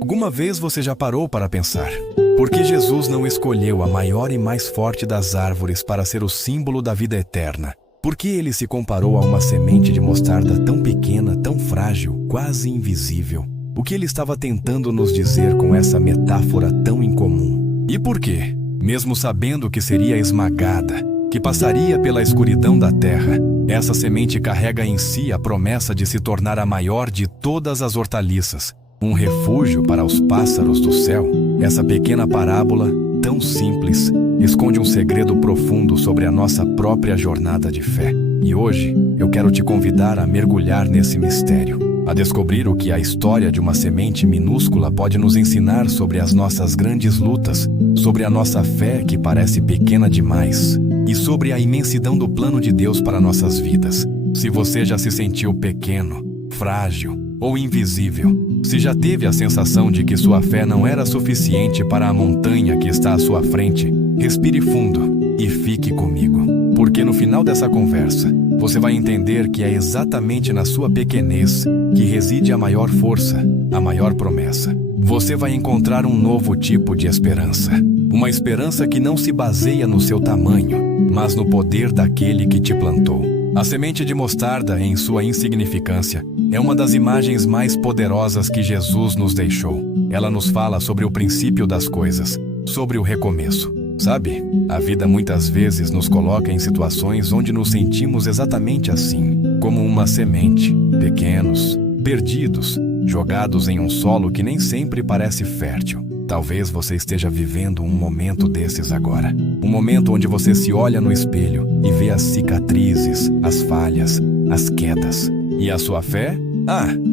Alguma vez você já parou para pensar: por que Jesus não escolheu a maior e mais forte das árvores para ser o símbolo da vida eterna? Por que ele se comparou a uma semente de mostarda tão pequena, tão frágil, quase invisível? O que ele estava tentando nos dizer com essa metáfora tão incomum? E por quê? Mesmo sabendo que seria esmagada, que passaria pela escuridão da terra, essa semente carrega em si a promessa de se tornar a maior de todas as hortaliças, um refúgio para os pássaros do céu. Essa pequena parábola, tão simples, esconde um segredo profundo sobre a nossa própria jornada de fé. E hoje, eu quero te convidar a mergulhar nesse mistério, a descobrir o que a história de uma semente minúscula pode nos ensinar sobre as nossas grandes lutas, sobre a nossa fé que parece pequena demais, e sobre a imensidão do plano de Deus para nossas vidas. Se você já se sentiu pequeno, frágil ou invisível, se já teve a sensação de que sua fé não era suficiente para a montanha que está à sua frente, respire fundo e fique comigo, porque no final dessa conversa, você vai entender que é exatamente na sua pequenez que reside a maior força, a maior promessa. Você vai encontrar um novo tipo de esperança, uma esperança que não se baseia no seu tamanho, mas no poder daquele que te plantou. A semente de mostarda, em sua insignificância, é uma das imagens mais poderosas que Jesus nos deixou. Ela nos fala sobre o princípio das coisas, sobre o recomeço. Sabe, a vida muitas vezes nos coloca em situações onde nos sentimos exatamente assim, como uma semente, pequenos, perdidos, jogados em um solo que nem sempre parece fértil. Talvez você esteja vivendo um momento desses agora. Um momento onde você se olha no espelho e vê as cicatrizes, as falhas, as quedas. E a sua fé?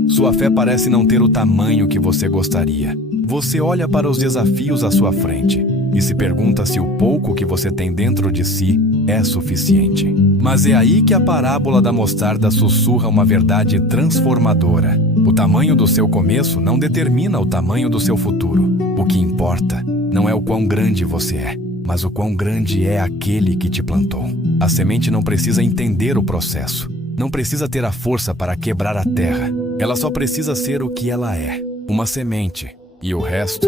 Sua fé parece não ter o tamanho que você gostaria. Você olha para os desafios à sua frente e se pergunta se o pouco que você tem dentro de si é suficiente. Mas é aí que a parábola da mostarda sussurra uma verdade transformadora. O tamanho do seu começo não determina o tamanho do seu futuro. O que importa não é o quão grande você é, mas o quão grande é aquele que te plantou. A semente não precisa entender o processo, não precisa ter a força para quebrar a terra. Ela só precisa ser o que ela é, uma semente. E o resto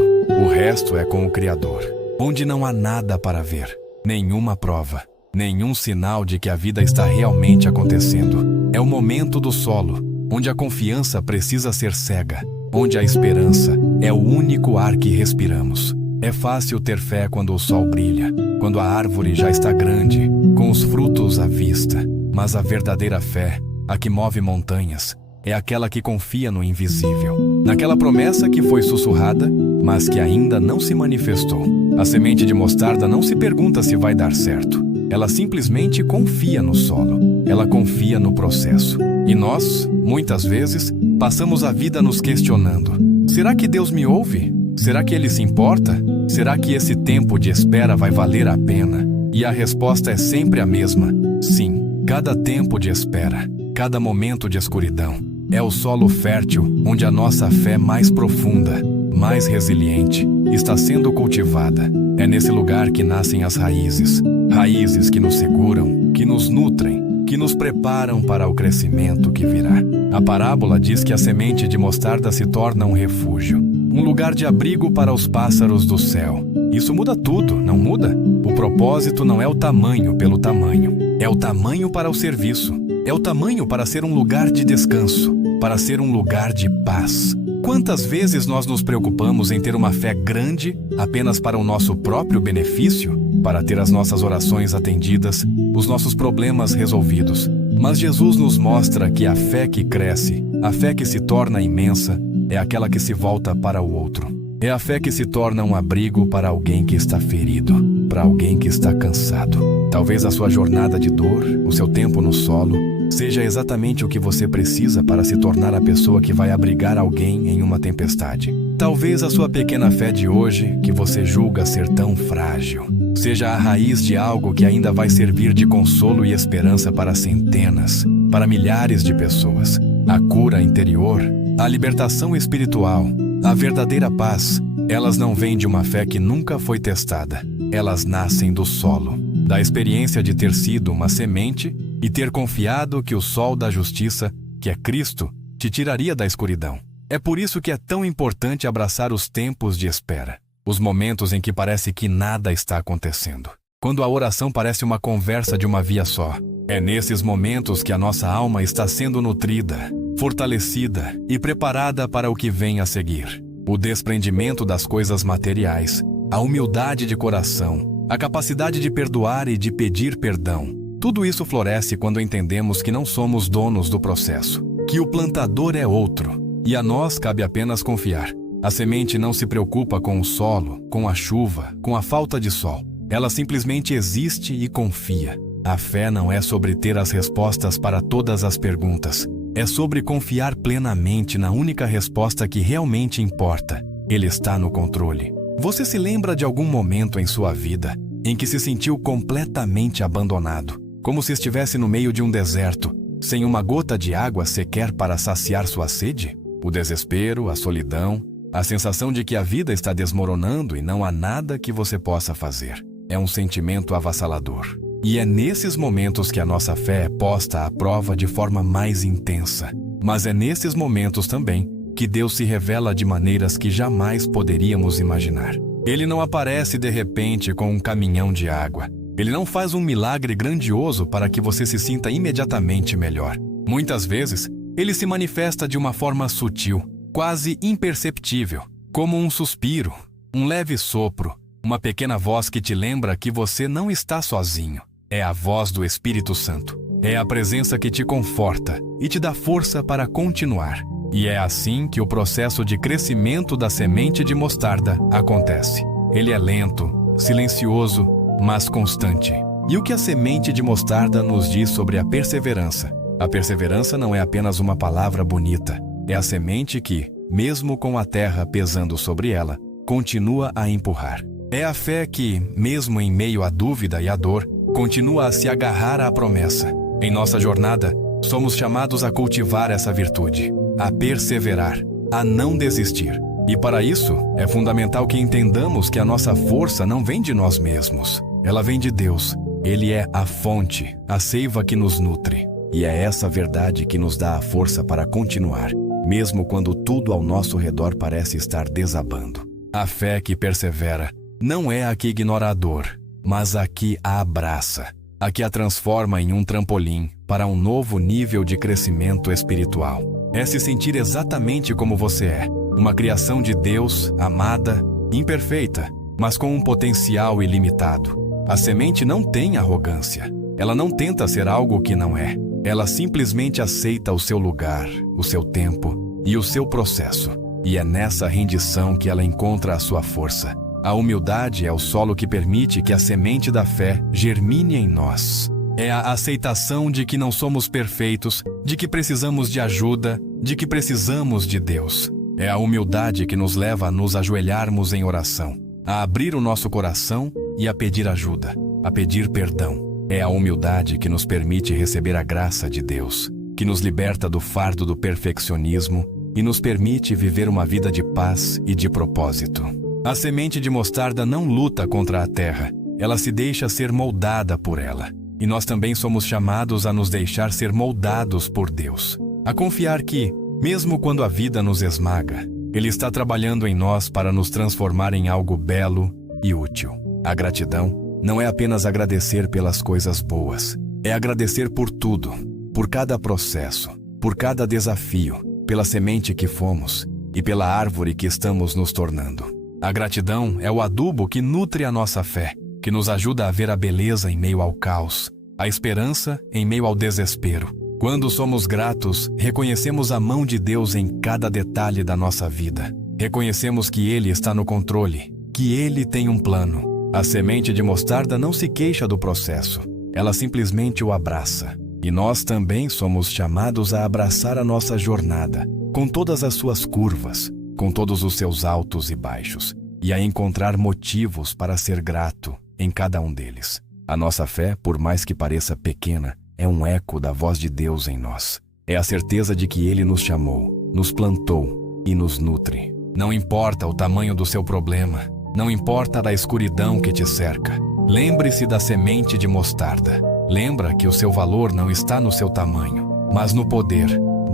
é com o Criador, onde não há nada para ver, nenhuma prova, nenhum sinal de que a vida está realmente acontecendo. É o momento do solo, onde a confiança precisa ser cega, onde a esperança é o único ar que respiramos. É fácil ter fé quando o sol brilha, quando a árvore já está grande, com os frutos à vista. Mas a verdadeira fé, a que move montanhas, é aquela que confia no invisível, naquela promessa que foi sussurrada, mas que ainda não se manifestou. A semente de mostarda não se pergunta se vai dar certo. Ela simplesmente confia no solo. Ela confia no processo. E nós, muitas vezes, passamos a vida nos questionando: será que Deus me ouve? Será que Ele se importa? Será que esse tempo de espera vai valer a pena? E a resposta é sempre a mesma: sim. Cada tempo de espera, cada momento de escuridão, é o solo fértil onde a nossa fé mais profunda, mais resiliente, está sendo cultivada. É nesse lugar que nascem as raízes. Raízes que nos seguram, que nos nutrem, que nos preparam para o crescimento que virá. A parábola diz que a semente de mostarda se torna um refúgio, um lugar de abrigo para os pássaros do céu. Isso muda tudo, não muda? O propósito não é o tamanho pelo tamanho. É o tamanho para o serviço. É o tamanho para ser um lugar de descanso, para ser um lugar de paz. Quantas vezes nós nos preocupamos em ter uma fé grande apenas para o nosso próprio benefício, para ter as nossas orações atendidas, os nossos problemas resolvidos? Mas Jesus nos mostra que a fé que cresce, a fé que se torna imensa, é aquela que se volta para o outro. É a fé que se torna um abrigo para alguém que está ferido, para alguém que está cansado. Talvez a sua jornada de dor, o seu tempo no solo, seja exatamente o que você precisa para se tornar a pessoa que vai abrigar alguém em uma tempestade. Talvez a sua pequena fé de hoje, que você julga ser tão frágil, seja a raiz de algo que ainda vai servir de consolo e esperança para centenas, para milhares de pessoas. A cura interior, a libertação espiritual, a verdadeira paz, elas não vêm de uma fé que nunca foi testada. Elas nascem do solo, da experiência de ter sido uma semente e ter confiado que o sol da justiça, que é Cristo, te tiraria da escuridão. É por isso que é tão importante abraçar os tempos de espera, os momentos em que parece que nada está acontecendo. Quando a oração parece uma conversa de uma via só. É nesses momentos que a nossa alma está sendo nutrida, fortalecida e preparada para o que vem a seguir. O desprendimento das coisas materiais, a humildade de coração, a capacidade de perdoar e de pedir perdão. Tudo isso floresce quando entendemos que não somos donos do processo, que o plantador é outro, e a nós cabe apenas confiar. A semente não se preocupa com o solo, com a chuva, com a falta de sol. Ela simplesmente existe e confia. A fé não é sobre ter as respostas para todas as perguntas. É sobre confiar plenamente na única resposta que realmente importa. Ele está no controle. Você se lembra de algum momento em sua vida em que se sentiu completamente abandonado, como se estivesse no meio de um deserto, sem uma gota de água sequer para saciar sua sede? O desespero, a solidão, a sensação de que a vida está desmoronando e não há nada que você possa fazer. É um sentimento avassalador. E é nesses momentos que a nossa fé é posta à prova de forma mais intensa. Mas é nesses momentos também que Deus se revela de maneiras que jamais poderíamos imaginar. Ele não aparece de repente com um caminhão de água. Ele não faz um milagre grandioso para que você se sinta imediatamente melhor. Muitas vezes, ele se manifesta de uma forma sutil, quase imperceptível, como um suspiro, um leve sopro, uma pequena voz que te lembra que você não está sozinho. É a voz do Espírito Santo. É a presença que te conforta e te dá força para continuar. E é assim que o processo de crescimento da semente de mostarda acontece. Ele é lento, silencioso, mas constante. E o que a semente de mostarda nos diz sobre a perseverança? A perseverança não é apenas uma palavra bonita. É a semente que, mesmo com a terra pesando sobre ela, continua a empurrar. É a fé que, mesmo em meio à dúvida e à dor, continua a se agarrar à promessa. Em nossa jornada, somos chamados a cultivar essa virtude, a perseverar, a não desistir. E para isso, é fundamental que entendamos que a nossa força não vem de nós mesmos. Ela vem de Deus. Ele é a fonte, a seiva que nos nutre. E é essa verdade que nos dá a força para continuar, mesmo quando tudo ao nosso redor parece estar desabando. A fé que persevera não é a que ignora a dor, mas a que a abraça, a que a transforma em um trampolim para um novo nível de crescimento espiritual. É se sentir exatamente como você é, uma criação de Deus, amada, imperfeita, mas com um potencial ilimitado. A semente não tem arrogância. Ela não tenta ser algo que não é. Ela simplesmente aceita o seu lugar, o seu tempo e o seu processo. E é nessa rendição que ela encontra a sua força. A humildade é o solo que permite que a semente da fé germine em nós. É a aceitação de que não somos perfeitos, de que precisamos de ajuda, de que precisamos de Deus. É a humildade que nos leva a nos ajoelharmos em oração, a abrir o nosso coração e a pedir ajuda, a pedir perdão. É a humildade que nos permite receber a graça de Deus, que nos liberta do fardo do perfeccionismo e nos permite viver uma vida de paz e de propósito. A semente de mostarda não luta contra a terra, ela se deixa ser moldada por ela. E nós também somos chamados a nos deixar ser moldados por Deus, a confiar que, mesmo quando a vida nos esmaga, Ele está trabalhando em nós para nos transformar em algo belo e útil. A gratidão não é apenas agradecer pelas coisas boas, é agradecer por tudo, por cada processo, por cada desafio, pela semente que fomos e pela árvore que estamos nos tornando. A gratidão é o adubo que nutre a nossa fé, que nos ajuda a ver a beleza em meio ao caos, a esperança em meio ao desespero. Quando somos gratos, reconhecemos a mão de Deus em cada detalhe da nossa vida. Reconhecemos que Ele está no controle, que Ele tem um plano. A semente de mostarda não se queixa do processo, ela simplesmente o abraça. E nós também somos chamados a abraçar a nossa jornada, com todas as suas curvas, com todos os seus altos e baixos, e a encontrar motivos para ser grato em cada um deles. A nossa fé, por mais que pareça pequena, é um eco da voz de Deus em nós. É a certeza de que Ele nos chamou, nos plantou e nos nutre. Não importa o tamanho do seu problema, não importa a escuridão que te cerca. Lembre-se da semente de mostarda. Lembra que o seu valor não está no seu tamanho, mas no poder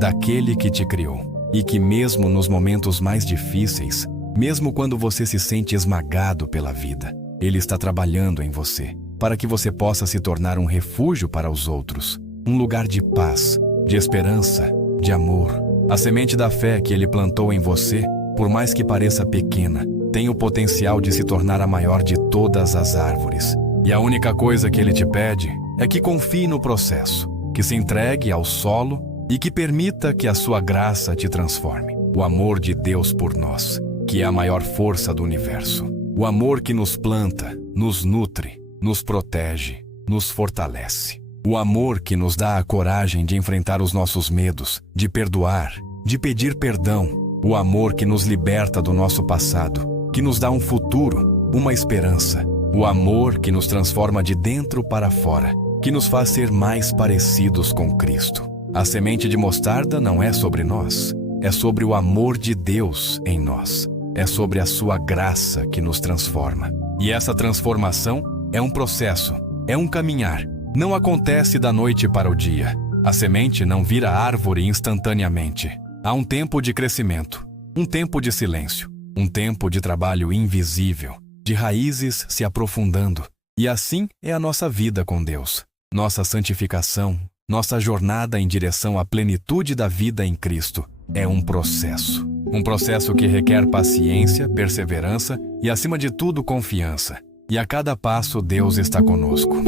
daquele que te criou. E que mesmo nos momentos mais difíceis, mesmo quando você se sente esmagado pela vida, Ele está trabalhando em você, para que você possa se tornar um refúgio para os outros, um lugar de paz, de esperança, de amor. A semente da fé que Ele plantou em você, por mais que pareça pequena, tem o potencial de se tornar a maior de todas as árvores. E a única coisa que Ele te pede é que confie no processo, que se entregue ao solo e que permita que a sua graça te transforme. O amor de Deus por nós, que é a maior força do universo. O amor que nos planta, nos nutre, nos protege, nos fortalece. O amor que nos dá a coragem de enfrentar os nossos medos, de perdoar, de pedir perdão. O amor que nos liberta do nosso passado, que nos dá um futuro, uma esperança. O amor que nos transforma de dentro para fora, que nos faz ser mais parecidos com Cristo. A semente de mostarda não é sobre nós, é sobre o amor de Deus em nós. É sobre a sua graça que nos transforma. E essa transformação é um processo, é um caminhar. Não acontece da noite para o dia. A semente não vira árvore instantaneamente. Há um tempo de crescimento, um tempo de silêncio, um tempo de trabalho invisível, de raízes se aprofundando. E assim é a nossa vida com Deus. Nossa santificação, nossa jornada em direção à plenitude da vida em Cristo é um processo. Um processo que requer paciência, perseverança e, acima de tudo, confiança. E a cada passo Deus está conosco.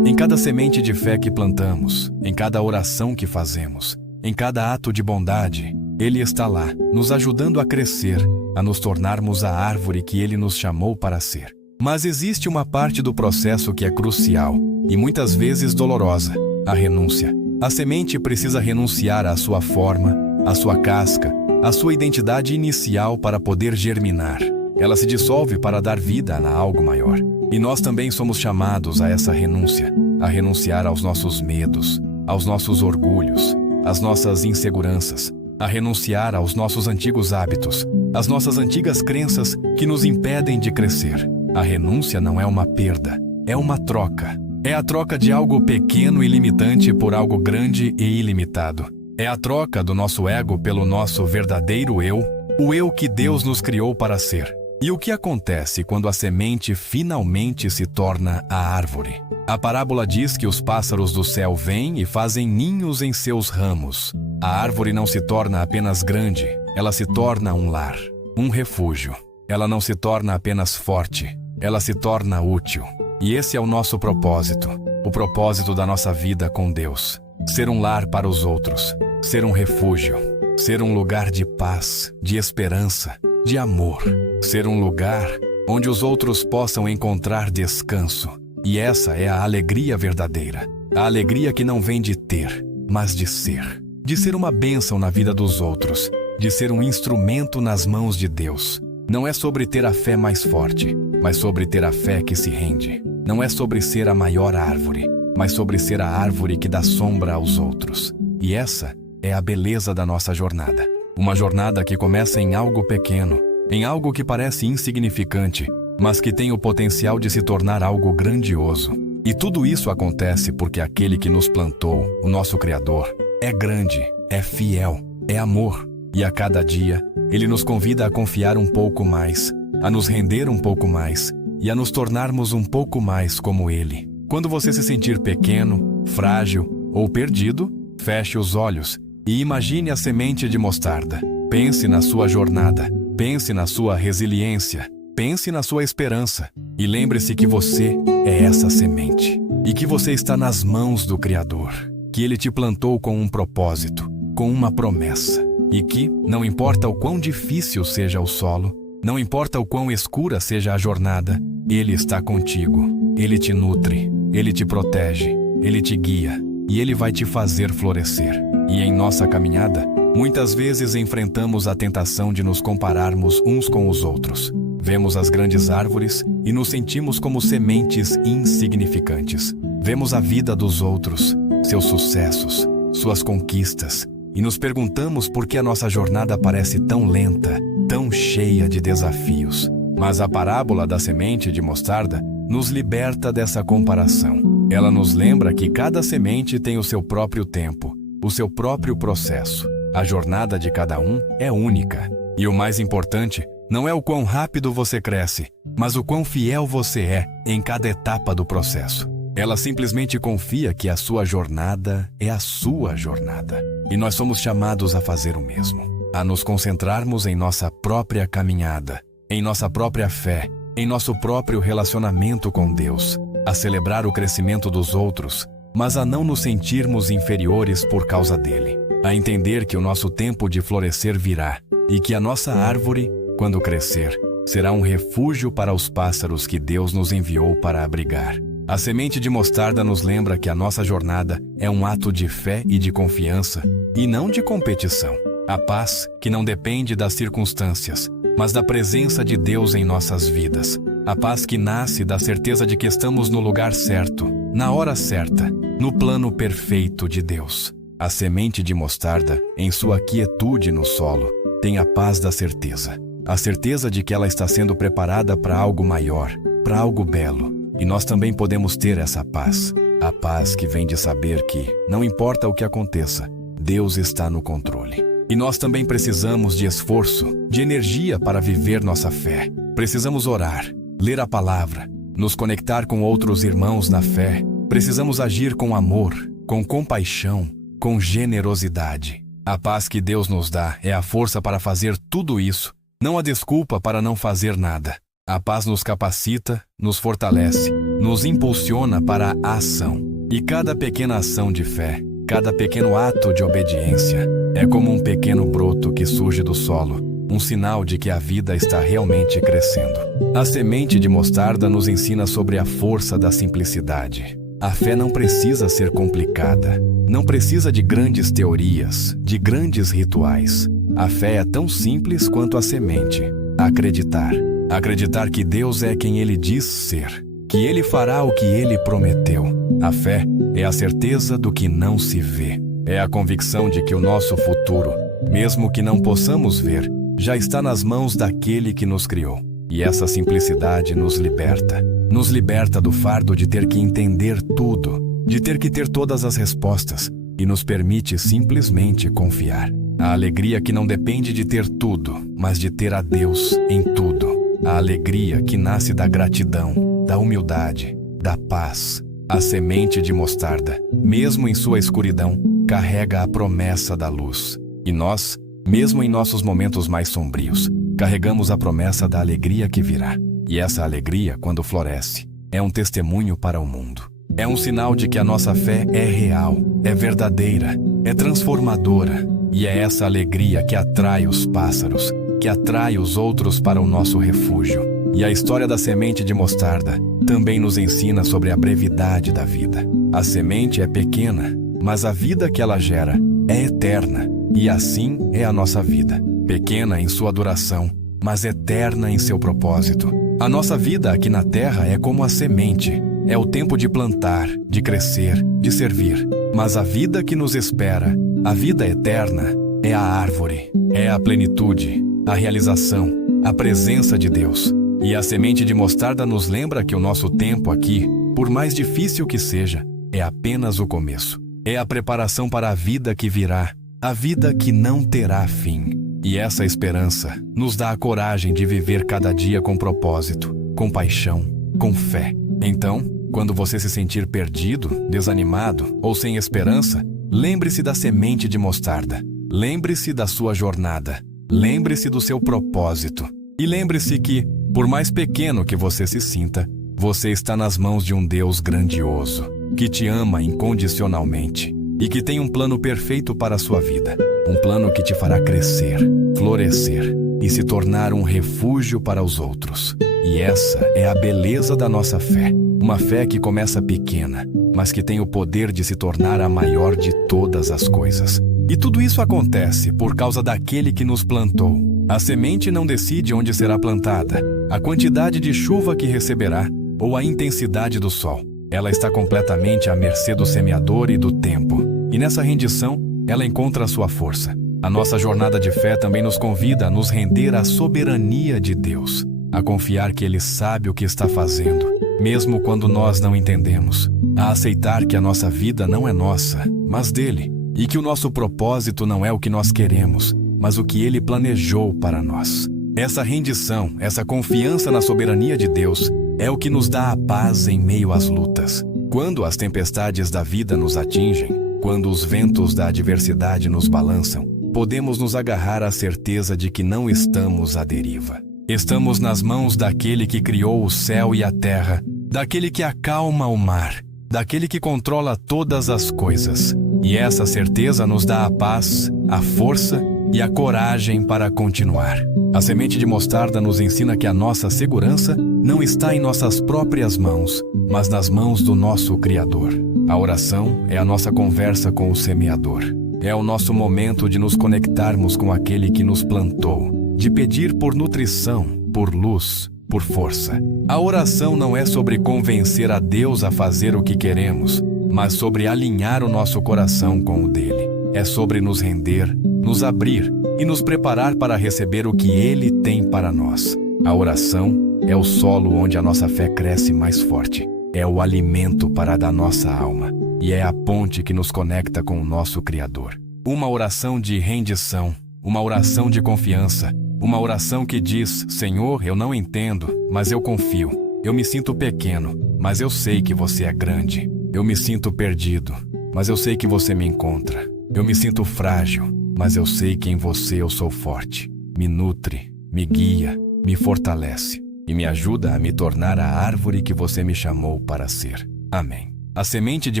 Em cada semente de fé que plantamos, em cada oração que fazemos, em cada ato de bondade, Ele está lá, nos ajudando a crescer, a nos tornarmos a árvore que Ele nos chamou para ser. Mas existe uma parte do processo que é crucial e muitas vezes dolorosa: a renúncia. A semente precisa renunciar à sua forma, à sua casca, à sua identidade inicial para poder germinar. Ela se dissolve para dar vida a algo maior. E nós também somos chamados a essa renúncia, a renunciar aos nossos medos, aos nossos orgulhos, às nossas inseguranças, a renunciar aos nossos antigos hábitos, às nossas antigas crenças que nos impedem de crescer. A renúncia não é uma perda, é uma troca. É a troca de algo pequeno e limitante por algo grande e ilimitado. É a troca do nosso ego pelo nosso verdadeiro eu, o eu que Deus nos criou para ser. E o que acontece quando a semente finalmente se torna a árvore? A parábola diz que os pássaros do céu vêm e fazem ninhos em seus ramos. A árvore não se torna apenas grande, ela se torna um lar, um refúgio. Ela não se torna apenas forte, ela se torna útil. E esse é o nosso propósito, o propósito da nossa vida com Deus. Ser um lar para os outros, ser um refúgio, ser um lugar de paz, de esperança, de amor. Ser um lugar onde os outros possam encontrar descanso. E essa é a alegria verdadeira. A alegria que não vem de ter, mas de ser. De ser uma bênção na vida dos outros. De ser um instrumento nas mãos de Deus. Não é sobre ter a fé mais forte, mas sobre ter a fé que se rende. Não é sobre ser a maior árvore, mas sobre ser a árvore que dá sombra aos outros. E essa é a beleza da nossa jornada. Uma jornada que começa em algo pequeno, em algo que parece insignificante, mas que tem o potencial de se tornar algo grandioso. E tudo isso acontece porque aquele que nos plantou, o nosso Criador, é grande, é fiel, é amor. E a cada dia, Ele nos convida a confiar um pouco mais, a nos render um pouco mais e a nos tornarmos um pouco mais como Ele. Quando você se sentir pequeno, frágil ou perdido, feche os olhos e imagine a semente de mostarda. Pense na sua jornada, pense na sua resiliência, pense na sua esperança e lembre-se que você é essa semente e que você está nas mãos do Criador, que Ele te plantou com um propósito, com uma promessa e que, não importa o quão difícil seja o solo, não importa o quão escura seja a jornada, Ele está contigo, Ele te nutre, Ele te protege, Ele te guia e Ele vai te fazer florescer. E em nossa caminhada, muitas vezes enfrentamos a tentação de nos compararmos uns com os outros. Vemos as grandes árvores e nos sentimos como sementes insignificantes. Vemos a vida dos outros, seus sucessos, suas conquistas, e nos perguntamos por que a nossa jornada parece tão lenta, tão cheia de desafios. Mas a parábola da semente de mostarda nos liberta dessa comparação. Ela nos lembra que cada semente tem o seu próprio tempo, o seu próprio processo. A jornada de cada um é única. E o mais importante não é o quão rápido você cresce, mas o quão fiel você é em cada etapa do processo. Ela simplesmente confia que a sua jornada é a sua jornada. E nós somos chamados a fazer o mesmo. A nos concentrarmos em nossa própria caminhada, em nossa própria fé, em nosso próprio relacionamento com Deus, a celebrar o crescimento dos outros, mas a não nos sentirmos inferiores por causa dele. A entender que o nosso tempo de florescer virá e que a nossa árvore, quando crescer, será um refúgio para os pássaros que Deus nos enviou para abrigar. A semente de mostarda nos lembra que a nossa jornada é um ato de fé e de confiança, e não de competição. A paz que não depende das circunstâncias, mas da presença de Deus em nossas vidas. A paz que nasce da certeza de que estamos no lugar certo, na hora certa, no plano perfeito de Deus. A semente de mostarda, em sua quietude no solo, tem a paz da certeza. A certeza de que ela está sendo preparada para algo maior, para algo belo. E nós também podemos ter essa paz. A paz que vem de saber que, não importa o que aconteça, Deus está no controle. E nós também precisamos de esforço, de energia para viver nossa fé. Precisamos orar, ler a palavra, nos conectar com outros irmãos na fé. Precisamos agir com amor, com compaixão, com generosidade. A paz que Deus nos dá é a força para fazer tudo isso, não a desculpa para não fazer nada. A paz nos capacita, nos fortalece, nos impulsiona para a ação. E cada pequena ação de fé, cada pequeno ato de obediência, é como um pequeno broto que surge do solo, um sinal de que a vida está realmente crescendo. A semente de mostarda nos ensina sobre a força da simplicidade. A fé não precisa ser complicada, não precisa de grandes teorias, de grandes rituais. A fé é tão simples quanto a semente. Acreditar. Acreditar que Deus é quem Ele diz ser, que Ele fará o que Ele prometeu. A fé é a certeza do que não se vê. É a convicção de que o nosso futuro, mesmo que não possamos ver, já está nas mãos daquele que nos criou. E essa simplicidade nos liberta. Nos liberta do fardo de ter que entender tudo, de ter que ter todas as respostas, e nos permite simplesmente confiar. A alegria que não depende de ter tudo, mas de ter a Deus em tudo. A alegria que nasce da gratidão, da humildade, da paz. A semente de mostarda, mesmo em sua escuridão, carrega a promessa da luz. E nós, mesmo em nossos momentos mais sombrios, carregamos a promessa da alegria que virá. E essa alegria, quando floresce, é um testemunho para o mundo. É um sinal de que a nossa fé é real, é verdadeira, é transformadora. E é essa alegria que atrai os pássaros, que atrai os outros para o nosso refúgio. E a história da semente de mostarda também nos ensina sobre a brevidade da vida. A semente é pequena, mas a vida que ela gera é eterna. E assim é a nossa vida. Pequena em sua duração, mas eterna em seu propósito. A nossa vida aqui na terra é como a semente. É o tempo de plantar, de crescer, de servir. Mas a vida que nos espera, a vida eterna, é a árvore, é a plenitude, a realização, a presença de Deus. E a semente de mostarda nos lembra que o nosso tempo aqui, por mais difícil que seja, é apenas o começo. É a preparação para a vida que virá, a vida que não terá fim. E essa esperança nos dá a coragem de viver cada dia com propósito, com paixão, com fé. Então, quando você se sentir perdido, desanimado ou sem esperança, lembre-se da semente de mostarda. Lembre-se da sua jornada. Lembre-se do seu propósito. E lembre-se que, por mais pequeno que você se sinta, você está nas mãos de um Deus grandioso, que te ama incondicionalmente e que tem um plano perfeito para a sua vida. Um plano que te fará crescer, florescer e se tornar um refúgio para os outros. E essa é a beleza da nossa fé. Uma fé que começa pequena, mas que tem o poder de se tornar a maior de todas as coisas. E tudo isso acontece por causa daquele que nos plantou. A semente não decide onde será plantada, a quantidade de chuva que receberá ou a intensidade do sol. Ela está completamente à mercê do semeador e do tempo. E nessa rendição, ela encontra a sua força. A nossa jornada de fé também nos convida a nos render à soberania de Deus, a confiar que Ele sabe o que está fazendo, mesmo quando nós não entendemos, a aceitar que a nossa vida não é nossa, mas dele, e que o nosso propósito não é o que nós queremos, mas o que Ele planejou para nós. Essa rendição, essa confiança na soberania de Deus é o que nos dá a paz em meio às lutas. Quando as tempestades da vida nos atingem, quando os ventos da adversidade nos balançam, podemos nos agarrar à certeza de que não estamos à deriva. Estamos nas mãos daquele que criou o céu e a terra, daquele que acalma o mar, daquele que controla todas as coisas. E essa certeza nos dá a paz, a força e a coragem para continuar. A semente de mostarda nos ensina que a nossa segurança não está em nossas próprias mãos, mas nas mãos do nosso Criador. A oração é a nossa conversa com o semeador. É o nosso momento de nos conectarmos com aquele que nos plantou, de pedir por nutrição, por luz, por força. A oração não é sobre convencer a Deus a fazer o que queremos, mas sobre alinhar o nosso coração com o dele. É sobre nos render, nos abrir e nos preparar para receber o que Ele tem para nós. A oração é o solo onde a nossa fé cresce mais forte. É o alimento para a nossa alma. E é a ponte que nos conecta com o nosso Criador. Uma oração de rendição, uma oração de confiança, uma oração que diz: Senhor, eu não entendo, mas eu confio. Eu me sinto pequeno, mas eu sei que você é grande. Eu me sinto perdido, mas eu sei que você me encontra. Eu me sinto frágil, mas eu sei que em você eu sou forte. Me nutre, me guia, me fortalece e me ajuda a me tornar a árvore que você me chamou para ser. Amém. A semente de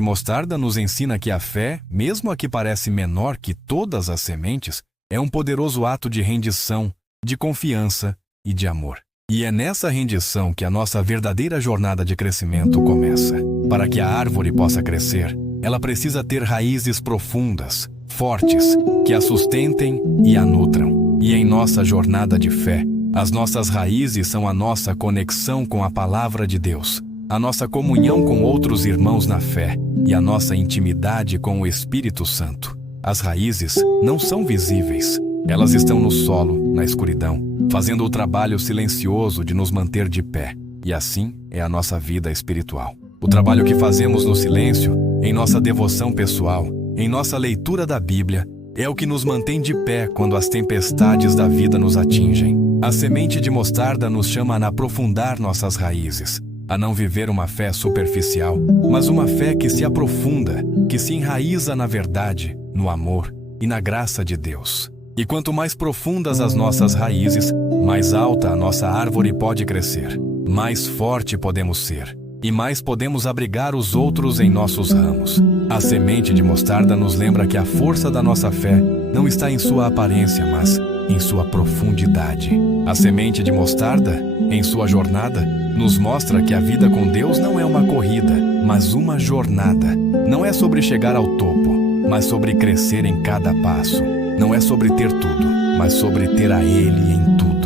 mostarda nos ensina que a fé, mesmo a que parece menor que todas as sementes, é um poderoso ato de rendição, de confiança e de amor. E é nessa rendição que a nossa verdadeira jornada de crescimento começa. Para que a árvore possa crescer, ela precisa ter raízes profundas, fortes, que a sustentem e a nutram. E em nossa jornada de fé, as nossas raízes são a nossa conexão com a Palavra de Deus, a nossa comunhão com outros irmãos na fé e a nossa intimidade com o Espírito Santo. As raízes não são visíveis. Elas estão no solo, na escuridão, fazendo o trabalho silencioso de nos manter de pé. E assim é a nossa vida espiritual. O trabalho que fazemos no silêncio, em nossa devoção pessoal, em nossa leitura da Bíblia, é o que nos mantém de pé quando as tempestades da vida nos atingem. A semente de mostarda nos chama a aprofundar nossas raízes, a não viver uma fé superficial, mas uma fé que se aprofunda, que se enraiza na verdade, no amor e na graça de Deus. E quanto mais profundas as nossas raízes, mais alta a nossa árvore pode crescer, mais forte podemos ser e mais podemos abrigar os outros em nossos ramos. A semente de mostarda nos lembra que a força da nossa fé não está em sua aparência, mas em sua profundidade. A semente de mostarda, em sua jornada, nos mostra que a vida com Deus não é uma corrida, mas uma jornada. Não é sobre chegar ao topo, mas sobre crescer em cada passo. Não é sobre ter tudo, mas sobre ter a Ele em tudo.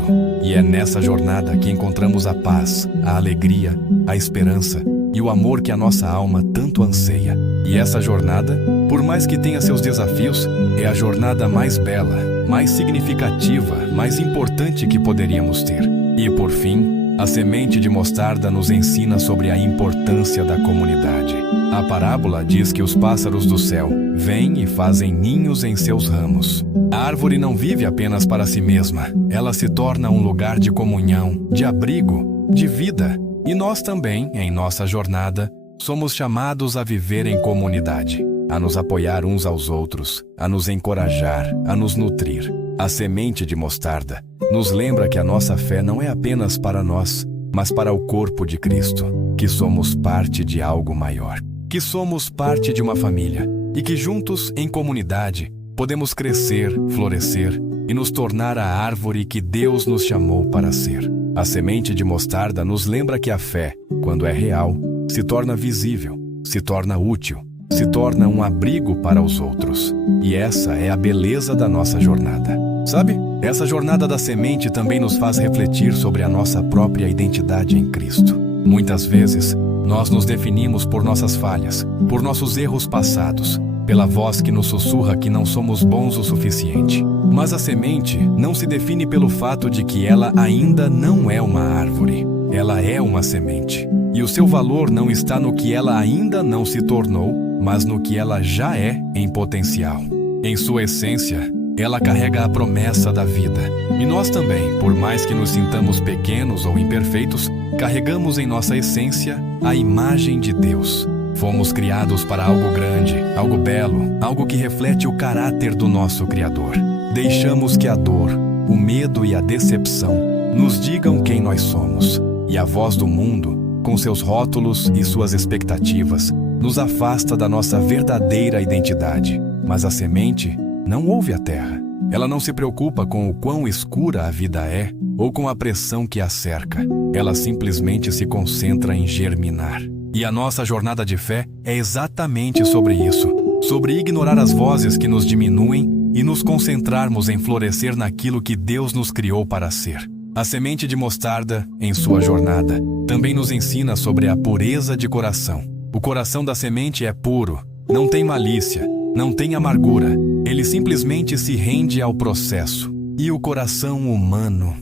E é nessa jornada que encontramos a paz, a alegria, a esperança e o amor que a nossa alma tanto anseia. E essa jornada, por mais que tenha seus desafios, é a jornada mais bela, mais significativa, mais importante que poderíamos ter. E por fim, a semente de mostarda nos ensina sobre a importância da comunidade. A parábola diz que os pássaros do céu vêm e fazem ninhos em seus ramos. A árvore não vive apenas para si mesma. Ela se torna um lugar de comunhão, de abrigo, de vida. E nós também, em nossa jornada, somos chamados a viver em comunidade, a nos apoiar uns aos outros, a nos encorajar, a nos nutrir. A semente de mostarda nos lembra que a nossa fé não é apenas para nós, mas para o corpo de Cristo, que somos parte de algo maior, que somos parte de uma família e que juntos, em comunidade, podemos crescer, florescer e nos tornar a árvore que Deus nos chamou para ser. A semente de mostarda nos lembra que a fé, quando é real, se torna visível, se torna útil, se torna um abrigo para os outros. E essa é a beleza da nossa jornada. Sabe, essa jornada da semente também nos faz refletir sobre a nossa própria identidade em Cristo. Muitas vezes, nós nos definimos por nossas falhas, por nossos erros passados, pela voz que nos sussurra que não somos bons o suficiente. Mas a semente não se define pelo fato de que ela ainda não é uma árvore. Ela é uma semente. E o seu valor não está no que ela ainda não se tornou, mas no que ela já é em potencial. Em sua essência, ela carrega a promessa da vida. E nós também, por mais que nos sintamos pequenos ou imperfeitos, carregamos em nossa essência a imagem de Deus. Fomos criados para algo grande, algo belo, algo que reflete o caráter do nosso Criador. Deixamos que a dor, o medo e a decepção nos digam quem nós somos. E a voz do mundo, com seus rótulos e suas expectativas, nos afasta da nossa verdadeira identidade. Mas a semente não ouve a terra. Ela não se preocupa com o quão escura a vida é ou com a pressão que a cerca. Ela simplesmente se concentra em germinar. E a nossa jornada de fé é exatamente sobre isso, sobre ignorar as vozes que nos diminuem e nos concentrarmos em florescer naquilo que Deus nos criou para ser. A semente de mostarda, em sua jornada, também nos ensina sobre a pureza de coração. O coração da semente é puro, não tem malícia, não tem amargura. Ele simplesmente se rende ao processo. E o coração humano?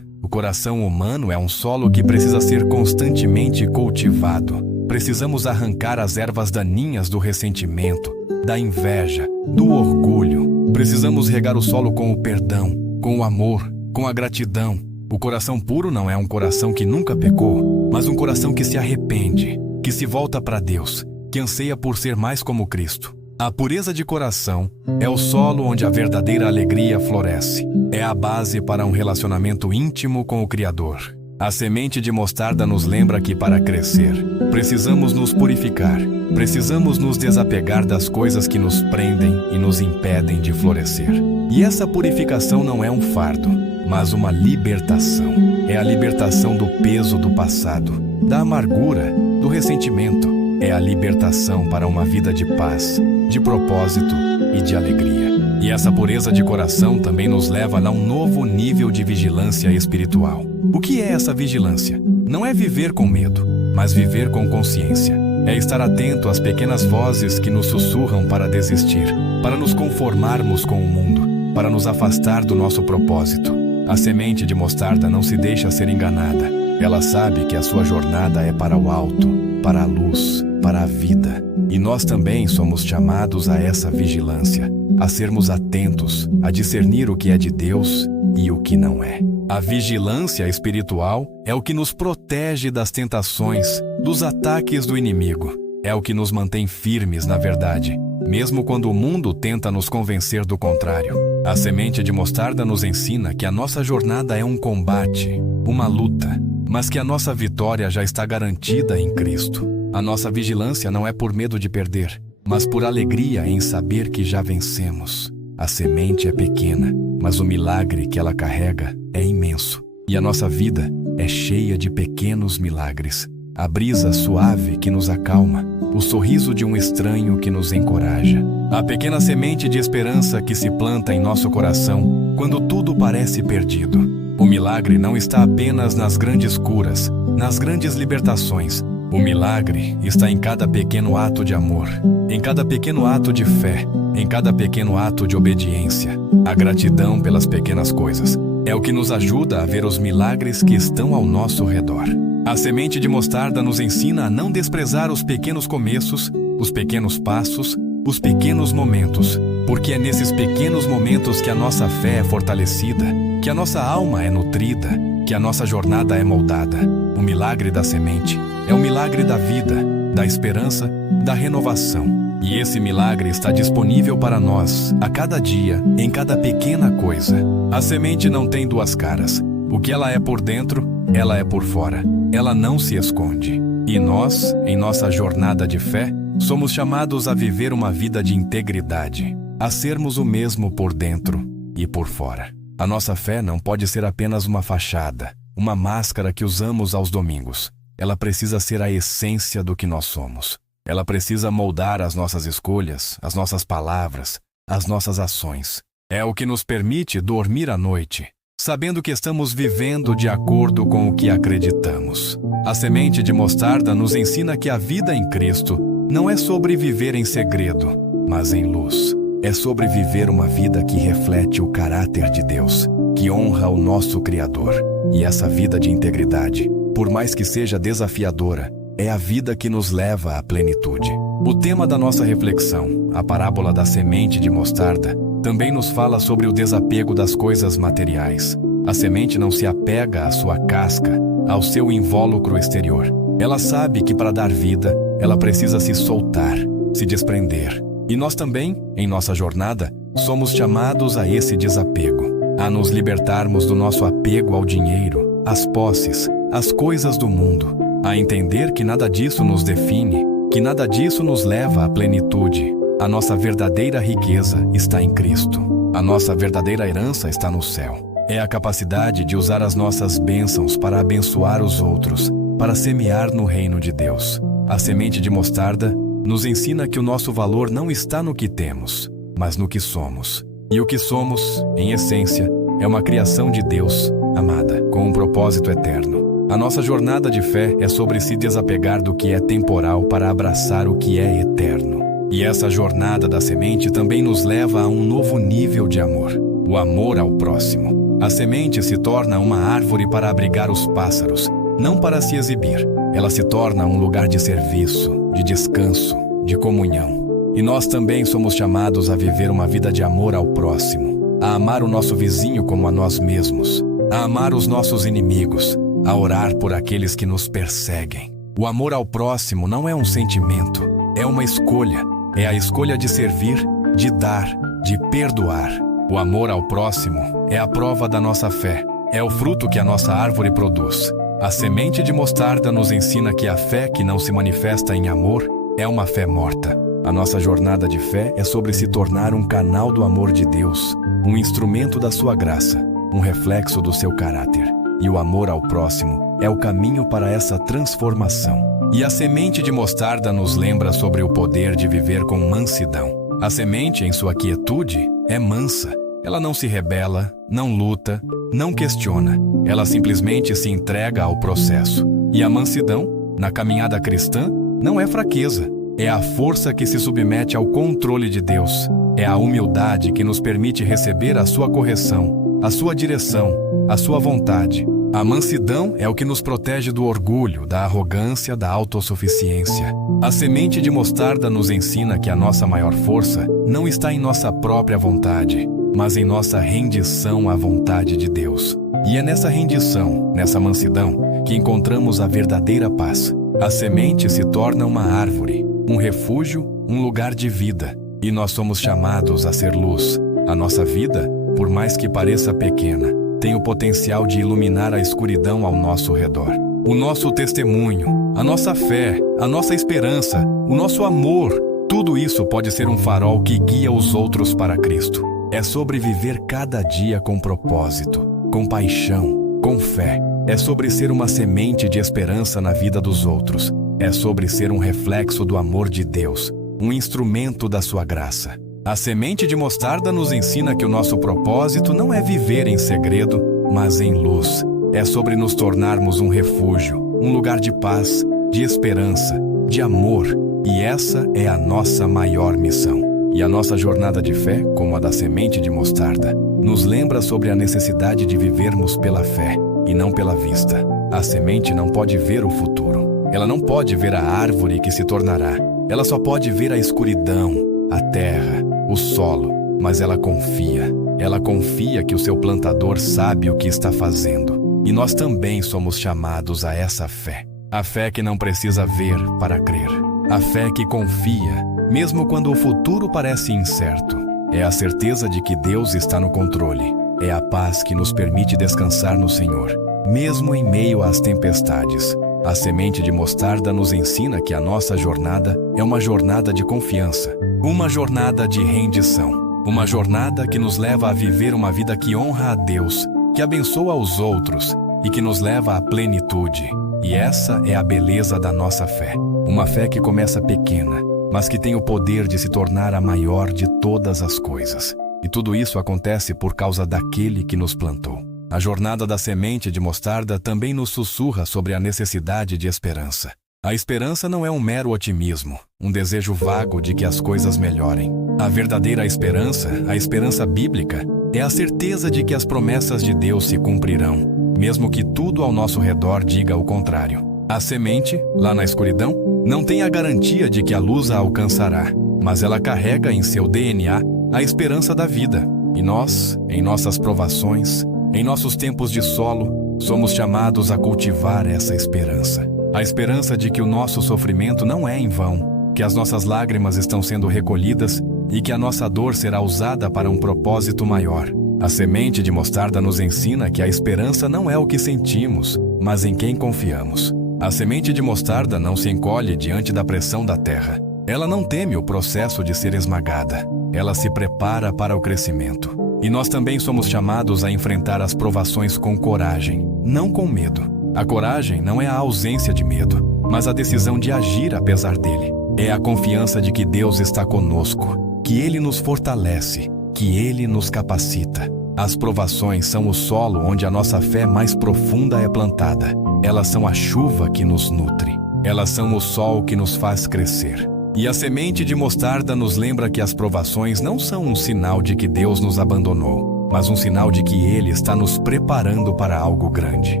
O coração humano é um solo que precisa ser constantemente cultivado. Precisamos arrancar as ervas daninhas do ressentimento, da inveja, do orgulho. Precisamos regar o solo com o perdão, com o amor, com a gratidão. O coração puro não é um coração que nunca pecou, mas um coração que se arrepende, que se volta para Deus, que anseia por ser mais como Cristo. A pureza de coração é o solo onde a verdadeira alegria floresce. É a base para um relacionamento íntimo com o Criador. A semente de mostarda nos lembra que para crescer, precisamos nos purificar. Precisamos nos desapegar das coisas que nos prendem e nos impedem de florescer. E essa purificação não é um fardo, mas uma libertação. É a libertação do peso do passado, da amargura, do ressentimento. É a libertação para uma vida de paz, de propósito e de alegria. E essa pureza de coração também nos leva a um novo nível de vigilância espiritual. O que é essa vigilância? Não é viver com medo, mas viver com consciência. É estar atento às pequenas vozes que nos sussurram para desistir, para nos conformarmos com o mundo, para nos afastar do nosso propósito. A semente de mostarda não se deixa ser enganada. Ela sabe que a sua jornada é para o alto, para a luz, para a vida. E nós também somos chamados a essa vigilância, a sermos atentos, a discernir o que é de Deus e o que não é. A vigilância espiritual é o que nos protege das tentações, dos ataques do inimigo. É o que nos mantém firmes na verdade, mesmo quando o mundo tenta nos convencer do contrário. A semente de mostarda nos ensina que a nossa jornada é um combate, uma luta, mas que a nossa vitória já está garantida em Cristo. A nossa vigilância não é por medo de perder, mas por alegria em saber que já vencemos. A semente é pequena, mas o milagre que ela carrega é imenso. E a nossa vida é cheia de pequenos milagres. A brisa suave que nos acalma, o sorriso de um estranho que nos encoraja. A pequena semente de esperança que se planta em nosso coração quando tudo parece perdido. O milagre não está apenas nas grandes curas, nas grandes libertações. O milagre está em cada pequeno ato de amor, em cada pequeno ato de fé, em cada pequeno ato de obediência. A gratidão pelas pequenas coisas é o que nos ajuda a ver os milagres que estão ao nosso redor. A semente de mostarda nos ensina a não desprezar os pequenos começos, os pequenos passos, os pequenos momentos, porque é nesses pequenos momentos que a nossa fé é fortalecida, que a nossa alma é nutrida, que a nossa jornada é moldada. O milagre da semente é o milagre da vida, da esperança, da renovação. E esse milagre está disponível para nós, a cada dia, em cada pequena coisa. A semente não tem duas caras. O que ela é por dentro, ela é por fora. Ela não se esconde. E nós, em nossa jornada de fé, somos chamados a viver uma vida de integridade, a sermos o mesmo por dentro e por fora. A nossa fé não pode ser apenas uma fachada, uma máscara que usamos aos domingos. Ela precisa ser a essência do que nós somos. Ela precisa moldar as nossas escolhas, as nossas palavras, as nossas ações. É o que nos permite dormir à noite, sabendo que estamos vivendo de acordo com o que acreditamos. A semente de mostarda nos ensina que a vida em Cristo não é sobre viver em segredo, mas em luz. É sobre viver uma vida que reflete o caráter de Deus, que honra o nosso Criador. E essa vida de integridade, por mais que seja desafiadora, é a vida que nos leva à plenitude. O tema da nossa reflexão, a parábola da semente de mostarda, também nos fala sobre o desapego das coisas materiais. A semente não se apega à sua casca, ao seu invólucro exterior. Ela sabe que para dar vida, ela precisa se soltar, se desprender. E nós também, em nossa jornada, somos chamados a esse desapego, a nos libertarmos do nosso apego ao dinheiro, às posses, às coisas do mundo, a entender que nada disso nos define, que nada disso nos leva à plenitude. A nossa verdadeira riqueza está em Cristo. A nossa verdadeira herança está no céu. É a capacidade de usar as nossas bênçãos para abençoar os outros, para semear no reino de Deus. A semente de mostarda nos ensina que o nosso valor não está no que temos, mas no que somos. E o que somos, em essência, é uma criação de Deus, amada, com um propósito eterno. A nossa jornada de fé é sobre se desapegar do que é temporal para abraçar o que é eterno. E essa jornada da semente também nos leva a um novo nível de amor, o amor ao próximo. A semente se torna uma árvore para abrigar os pássaros, não para se exibir. Ela se torna um lugar de serviço, de descanso, de comunhão. E nós também somos chamados a viver uma vida de amor ao próximo, a amar o nosso vizinho como a nós mesmos, a amar os nossos inimigos, a orar por aqueles que nos perseguem. O amor ao próximo não é um sentimento, é uma escolha. É a escolha de servir, de dar, de perdoar. O amor ao próximo é a prova da nossa fé, é o fruto que a nossa árvore produz. A semente de mostarda nos ensina que a fé que não se manifesta em amor é uma fé morta. A nossa jornada de fé é sobre se tornar um canal do amor de Deus, um instrumento da sua graça, um reflexo do seu caráter. E o amor ao próximo é o caminho para essa transformação. E a semente de mostarda nos lembra sobre o poder de viver com mansidão. A semente, em sua quietude, é mansa. Ela não se rebela, não luta, não questiona. Ela simplesmente se entrega ao processo. E a mansidão, na caminhada cristã, não é fraqueza. É a força que se submete ao controle de Deus. É a humildade que nos permite receber a sua correção, a sua direção, a sua vontade. A mansidão é o que nos protege do orgulho, da arrogância, da autossuficiência. A semente de mostarda nos ensina que a nossa maior força não está em nossa própria vontade, mas em nossa rendição à vontade de Deus. E é nessa rendição, nessa mansidão, que encontramos a verdadeira paz. A semente se torna uma árvore, um refúgio, um lugar de vida. E nós somos chamados a ser luz. A nossa vida, por mais que pareça pequena, tem o potencial de iluminar a escuridão ao nosso redor. O nosso testemunho, a nossa fé, a nossa esperança, o nosso amor, tudo isso pode ser um farol que guia os outros para Cristo. É sobre viver cada dia com propósito, com paixão, com fé. É sobre ser uma semente de esperança na vida dos outros. É sobre ser um reflexo do amor de Deus, um instrumento da sua graça. A semente de mostarda nos ensina que o nosso propósito não é viver em segredo, mas em luz. É sobre nos tornarmos um refúgio, um lugar de paz, de esperança, de amor. E essa é a nossa maior missão. E a nossa jornada de fé, como a da semente de mostarda, nos lembra sobre a necessidade de vivermos pela fé e não pela vista. A semente não pode ver o futuro. Ela não pode ver a árvore que se tornará. Ela só pode ver a escuridão, a terra, o solo, mas ela confia. Ela confia que o seu plantador sabe o que está fazendo. E nós também somos chamados a essa fé. A fé que não precisa ver para crer. A fé que confia, mesmo quando o futuro parece incerto. É a certeza de que Deus está no controle. É a paz que nos permite descansar no Senhor, mesmo em meio às tempestades. A semente de mostarda nos ensina que a nossa jornada é uma jornada de confiança, uma jornada de rendição, uma jornada que nos leva a viver uma vida que honra a Deus, que abençoa os outros e que nos leva à plenitude. E essa é a beleza da nossa fé. Uma fé que começa pequena, mas que tem o poder de se tornar a maior de todas as coisas. E tudo isso acontece por causa daquele que nos plantou. A jornada da semente de mostarda também nos sussurra sobre a necessidade de esperança. A esperança não é um mero otimismo, um desejo vago de que as coisas melhorem. A verdadeira esperança, a esperança bíblica, é a certeza de que as promessas de Deus se cumprirão, mesmo que tudo ao nosso redor diga o contrário. A semente, lá na escuridão, não tem a garantia de que a luz a alcançará, mas ela carrega em seu DNA a esperança da vida. E nós, em nossas provações, em nossos tempos de solo, somos chamados a cultivar essa esperança. A esperança de que o nosso sofrimento não é em vão, que as nossas lágrimas estão sendo recolhidas e que a nossa dor será usada para um propósito maior. A semente de mostarda nos ensina que a esperança não é o que sentimos, mas em quem confiamos. A semente de mostarda não se encolhe diante da pressão da terra. Ela não teme o processo de ser esmagada. Ela se prepara para o crescimento. E nós também somos chamados a enfrentar as provações com coragem, não com medo. A coragem não é a ausência de medo, mas a decisão de agir apesar dele. É a confiança de que Deus está conosco, que Ele nos fortalece, que Ele nos capacita. As provações são o solo onde a nossa fé mais profunda é plantada. Elas são a chuva que nos nutre. Elas são o sol que nos faz crescer. E a semente de mostarda nos lembra que as provações não são um sinal de que Deus nos abandonou, mas um sinal de que Ele está nos preparando para algo grande.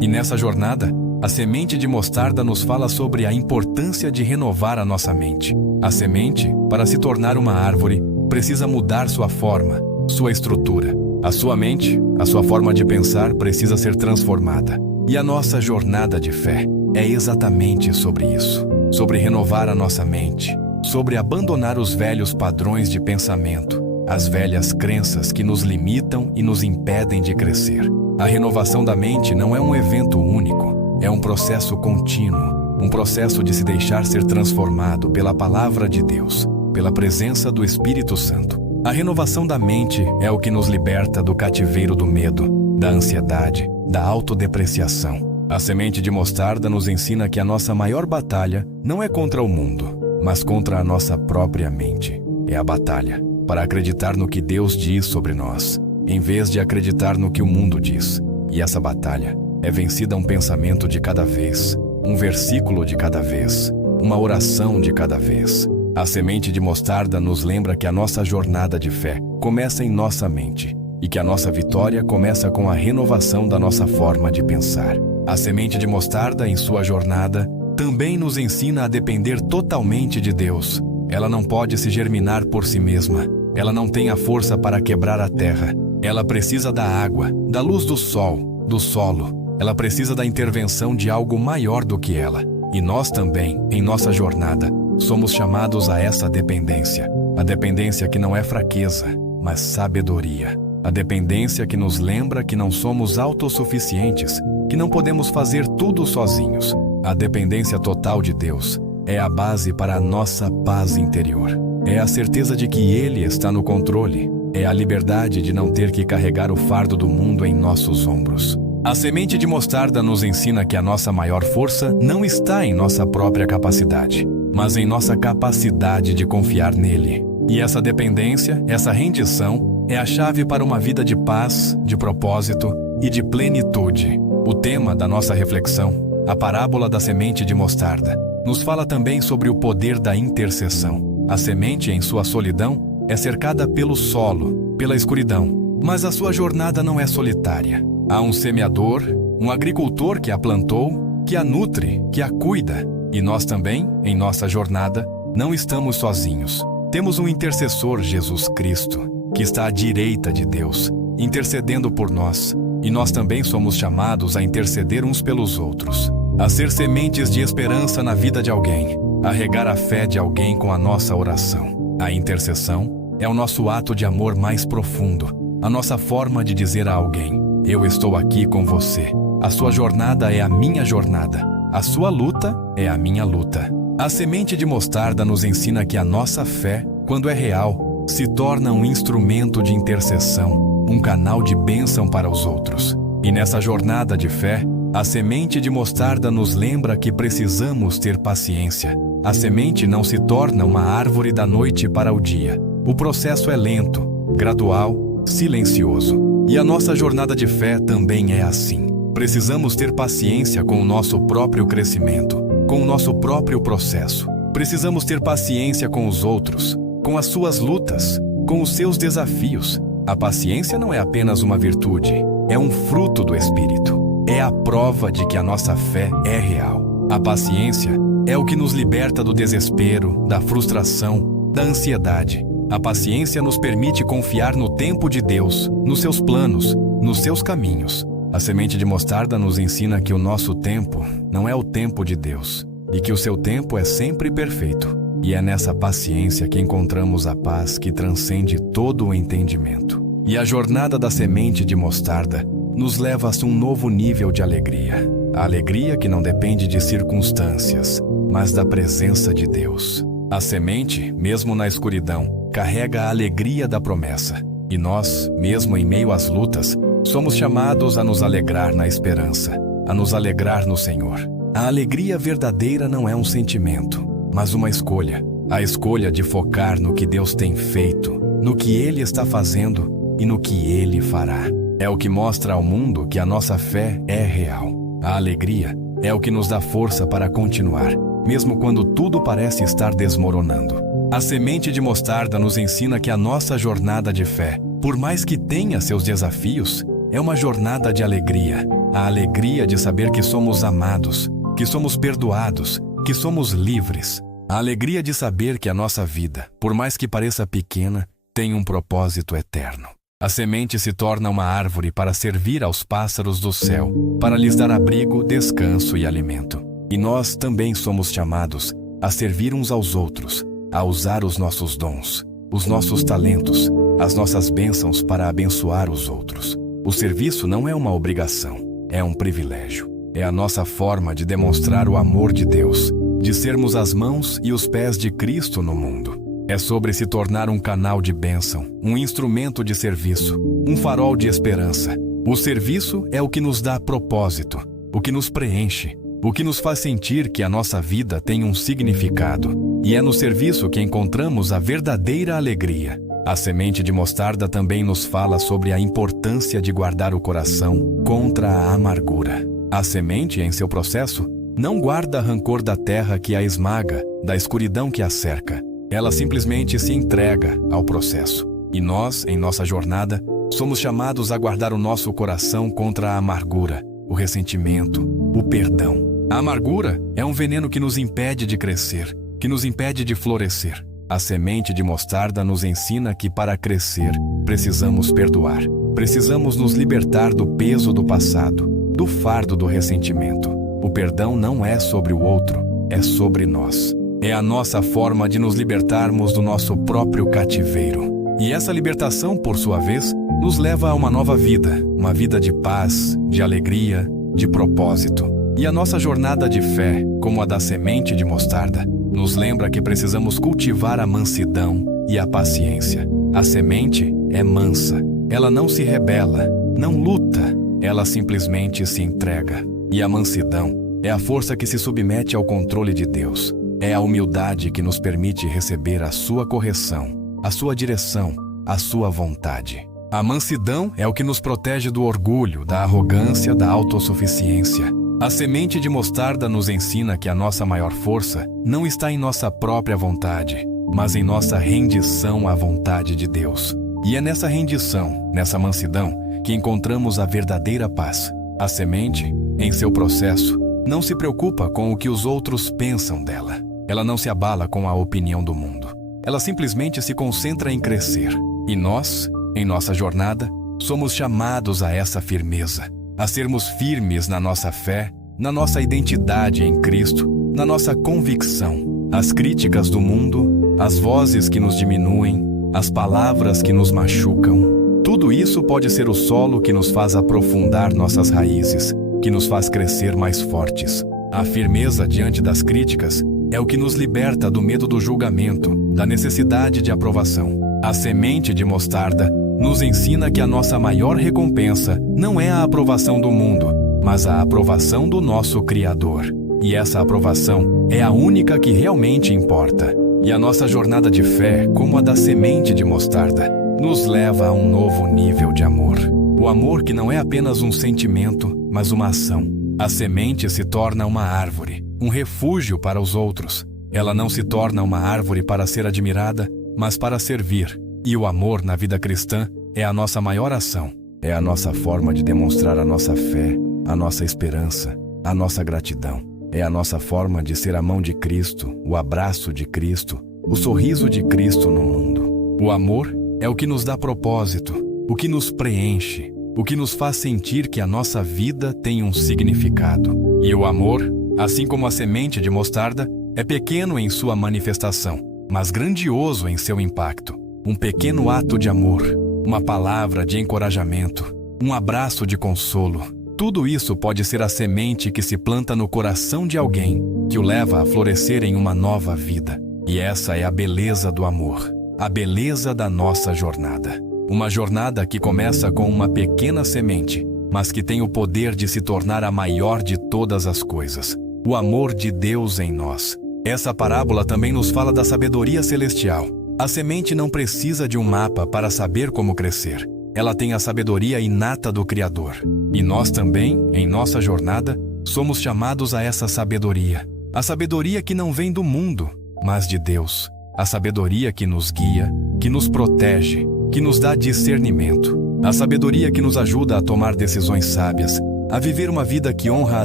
E nessa jornada, a semente de mostarda nos fala sobre a importância de renovar a nossa mente. A semente, para se tornar uma árvore, precisa mudar sua forma, sua estrutura. A sua mente, a sua forma de pensar precisa ser transformada. E a nossa jornada de fé é exatamente sobre isso. Sobre renovar a nossa mente. Sobre abandonar os velhos padrões de pensamento. As velhas crenças que nos limitam e nos impedem de crescer. A renovação da mente não é um evento único. É um processo contínuo. Um processo de se deixar ser transformado pela palavra de Deus. Pela presença do Espírito Santo. A renovação da mente é o que nos liberta do cativeiro do medo, da ansiedade, da autodepreciação. A semente de mostarda nos ensina que a nossa maior batalha não é contra o mundo, mas contra a nossa própria mente. É a batalha para acreditar no que Deus diz sobre nós, em vez de acreditar no que o mundo diz. E essa batalha é vencida um pensamento de cada vez, um versículo de cada vez, uma oração de cada vez. A semente de mostarda nos lembra que a nossa jornada de fé começa em nossa mente e que a nossa vitória começa com a renovação da nossa forma de pensar. A semente de mostarda, em sua jornada, também nos ensina a depender totalmente de Deus. Ela não pode se germinar por si mesma. Ela não tem a força para quebrar a terra. Ela precisa da água, da luz do sol, do solo. Ela precisa da intervenção de algo maior do que ela. E nós também, em nossa jornada, somos chamados a essa dependência. A dependência que não é fraqueza, mas sabedoria. A dependência que nos lembra que não somos autossuficientes, que não podemos fazer tudo sozinhos. A dependência total de Deus é a base para a nossa paz interior. É a certeza de que Ele está no controle. É a liberdade de não ter que carregar o fardo do mundo em nossos ombros. A semente de mostarda nos ensina que a nossa maior força não está em nossa própria capacidade, mas em nossa capacidade de confiar nele. E essa dependência, essa rendição, é a chave para uma vida de paz, de propósito e de plenitude. O tema da nossa reflexão, a parábola da semente de mostarda, nos fala também sobre o poder da intercessão. A semente, em sua solidão, é cercada pelo solo, pela escuridão, mas a sua jornada não é solitária. Há um semeador, um agricultor que a plantou, que a nutre, que a cuida. E nós também, em nossa jornada, não estamos sozinhos. Temos um intercessor, Jesus Cristo, que está à direita de Deus, intercedendo por nós. E nós também somos chamados a interceder uns pelos outros, a ser sementes de esperança na vida de alguém, a regar a fé de alguém com a nossa oração. A intercessão é o nosso ato de amor mais profundo, a nossa forma de dizer a alguém: eu estou aqui com você. A sua jornada é a minha jornada. A sua luta é a minha luta. A semente de mostarda nos ensina que a nossa fé, quando é real, se torna um instrumento de intercessão, um canal de bênção para os outros. E nessa jornada de fé, a semente de mostarda nos lembra que precisamos ter paciência. A semente não se torna uma árvore da noite para o dia. O processo é lento, gradual, silencioso. E a nossa jornada de fé também é assim. Precisamos ter paciência com o nosso próprio crescimento, com o nosso próprio processo. Precisamos ter paciência com os outros, com as suas lutas, com os seus desafios. A paciência não é apenas uma virtude, é um fruto do Espírito. É a prova de que a nossa fé é real. A paciência é o que nos liberta do desespero, da frustração, da ansiedade. A paciência nos permite confiar no tempo de Deus, nos seus planos, nos seus caminhos. A semente de mostarda nos ensina que o nosso tempo não é o tempo de Deus e que o seu tempo é sempre perfeito. E é nessa paciência que encontramos a paz que transcende todo o entendimento. E a jornada da semente de mostarda nos leva a um novo nível de alegria. A alegria que não depende de circunstâncias, mas da presença de Deus. A semente, mesmo na escuridão, carrega a alegria da promessa. E nós, mesmo em meio às lutas, somos chamados a nos alegrar na esperança, a nos alegrar no Senhor. A alegria verdadeira não é um sentimento, mas uma escolha. A escolha de focar no que Deus tem feito, no que Ele está fazendo e no que Ele fará. É o que mostra ao mundo que a nossa fé é real. A alegria é o que nos dá força para continuar, mesmo quando tudo parece estar desmoronando. A semente de mostarda nos ensina que a nossa jornada de fé, por mais que tenha seus desafios, é uma jornada de alegria. A alegria de saber que somos amados, que somos perdoados, que somos livres. A alegria de saber que a nossa vida, por mais que pareça pequena, tem um propósito eterno. A semente se torna uma árvore para servir aos pássaros do céu, para lhes dar abrigo, descanso e alimento. E nós também somos chamados a servir uns aos outros, a usar os nossos dons, os nossos talentos, as nossas bênçãos para abençoar os outros. O serviço não é uma obrigação, é um privilégio. É a nossa forma de demonstrar o amor de Deus, de sermos as mãos e os pés de Cristo no mundo. É sobre se tornar um canal de bênção, um instrumento de serviço, um farol de esperança. O serviço é o que nos dá propósito, o que nos preenche, o que nos faz sentir que a nossa vida tem um significado. E é no serviço que encontramos a verdadeira alegria. A semente de mostarda também nos fala sobre a importância de guardar o coração contra a amargura. A semente, em seu processo, não guarda rancor da terra que a esmaga, da escuridão que a cerca. Ela simplesmente se entrega ao processo. E nós, em nossa jornada, somos chamados a guardar o nosso coração contra a amargura, o ressentimento, o perdão. A amargura é um veneno que nos impede de crescer, que nos impede de florescer. A semente de mostarda nos ensina que para crescer, precisamos perdoar. Precisamos nos libertar do peso do passado, do fardo do ressentimento. O perdão não é sobre o outro, é sobre nós. É a nossa forma de nos libertarmos do nosso próprio cativeiro. E essa libertação, por sua vez, nos leva a uma nova vida, uma vida de paz, de alegria, de propósito. E a nossa jornada de fé, como a da semente de mostarda, nos lembra que precisamos cultivar a mansidão e a paciência. A semente é mansa, ela não se rebela, não luta, ela simplesmente se entrega. E a mansidão é a força que se submete ao controle de Deus. É a humildade que nos permite receber a sua correção, a sua direção, a sua vontade. A mansidão é o que nos protege do orgulho, da arrogância, da autossuficiência. A semente de mostarda nos ensina que a nossa maior força não está em nossa própria vontade, mas em nossa rendição à vontade de Deus. E é nessa rendição, nessa mansidão, que encontramos a verdadeira paz. A semente, em seu processo, não se preocupa com o que os outros pensam dela. Ela não se abala com a opinião do mundo. Ela simplesmente se concentra em crescer. E nós, em nossa jornada, somos chamados a essa firmeza, a sermos firmes na nossa fé, na nossa identidade em Cristo, na nossa convicção. As críticas do mundo, as vozes que nos diminuem, as palavras que nos machucam, tudo isso pode ser o solo que nos faz aprofundar nossas raízes, que nos faz crescer mais fortes. A firmeza diante das críticas é o que nos liberta do medo do julgamento, da necessidade de aprovação. A semente de mostarda nos ensina que a nossa maior recompensa não é a aprovação do mundo, mas a aprovação do nosso Criador. E essa aprovação é a única que realmente importa. E a nossa jornada de fé, como a da semente de mostarda, nos leva a um novo nível de amor. O amor que não é apenas um sentimento, mas uma ação. A semente se torna uma árvore, um refúgio para os outros. Ela não se torna uma árvore para ser admirada, mas para servir. E o amor na vida cristã é a nossa maior ação. É a nossa forma de demonstrar a nossa fé, a nossa esperança, a nossa gratidão. É a nossa forma de ser a mão de Cristo, o abraço de Cristo, o sorriso de Cristo no mundo. O amor é o que nos dá propósito, o que nos preenche, o que nos faz sentir que a nossa vida tem um significado. E o amor, assim como a semente de mostarda, é pequeno em sua manifestação, mas grandioso em seu impacto. Um pequeno ato de amor, uma palavra de encorajamento, um abraço de consolo. Tudo isso pode ser a semente que se planta no coração de alguém, que o leva a florescer em uma nova vida. E essa é a beleza do amor, a beleza da nossa jornada. Uma jornada que começa com uma pequena semente, mas que tem o poder de se tornar a maior de todas as coisas. O amor de Deus em nós. Essa parábola também nos fala da sabedoria celestial. A semente não precisa de um mapa para saber como crescer. Ela tem a sabedoria inata do Criador. E nós também, em nossa jornada, somos chamados a essa sabedoria. A sabedoria que não vem do mundo, mas de Deus. A sabedoria que nos guia, que nos protege, que nos dá discernimento. A sabedoria que nos ajuda a tomar decisões sábias, a viver uma vida que honra a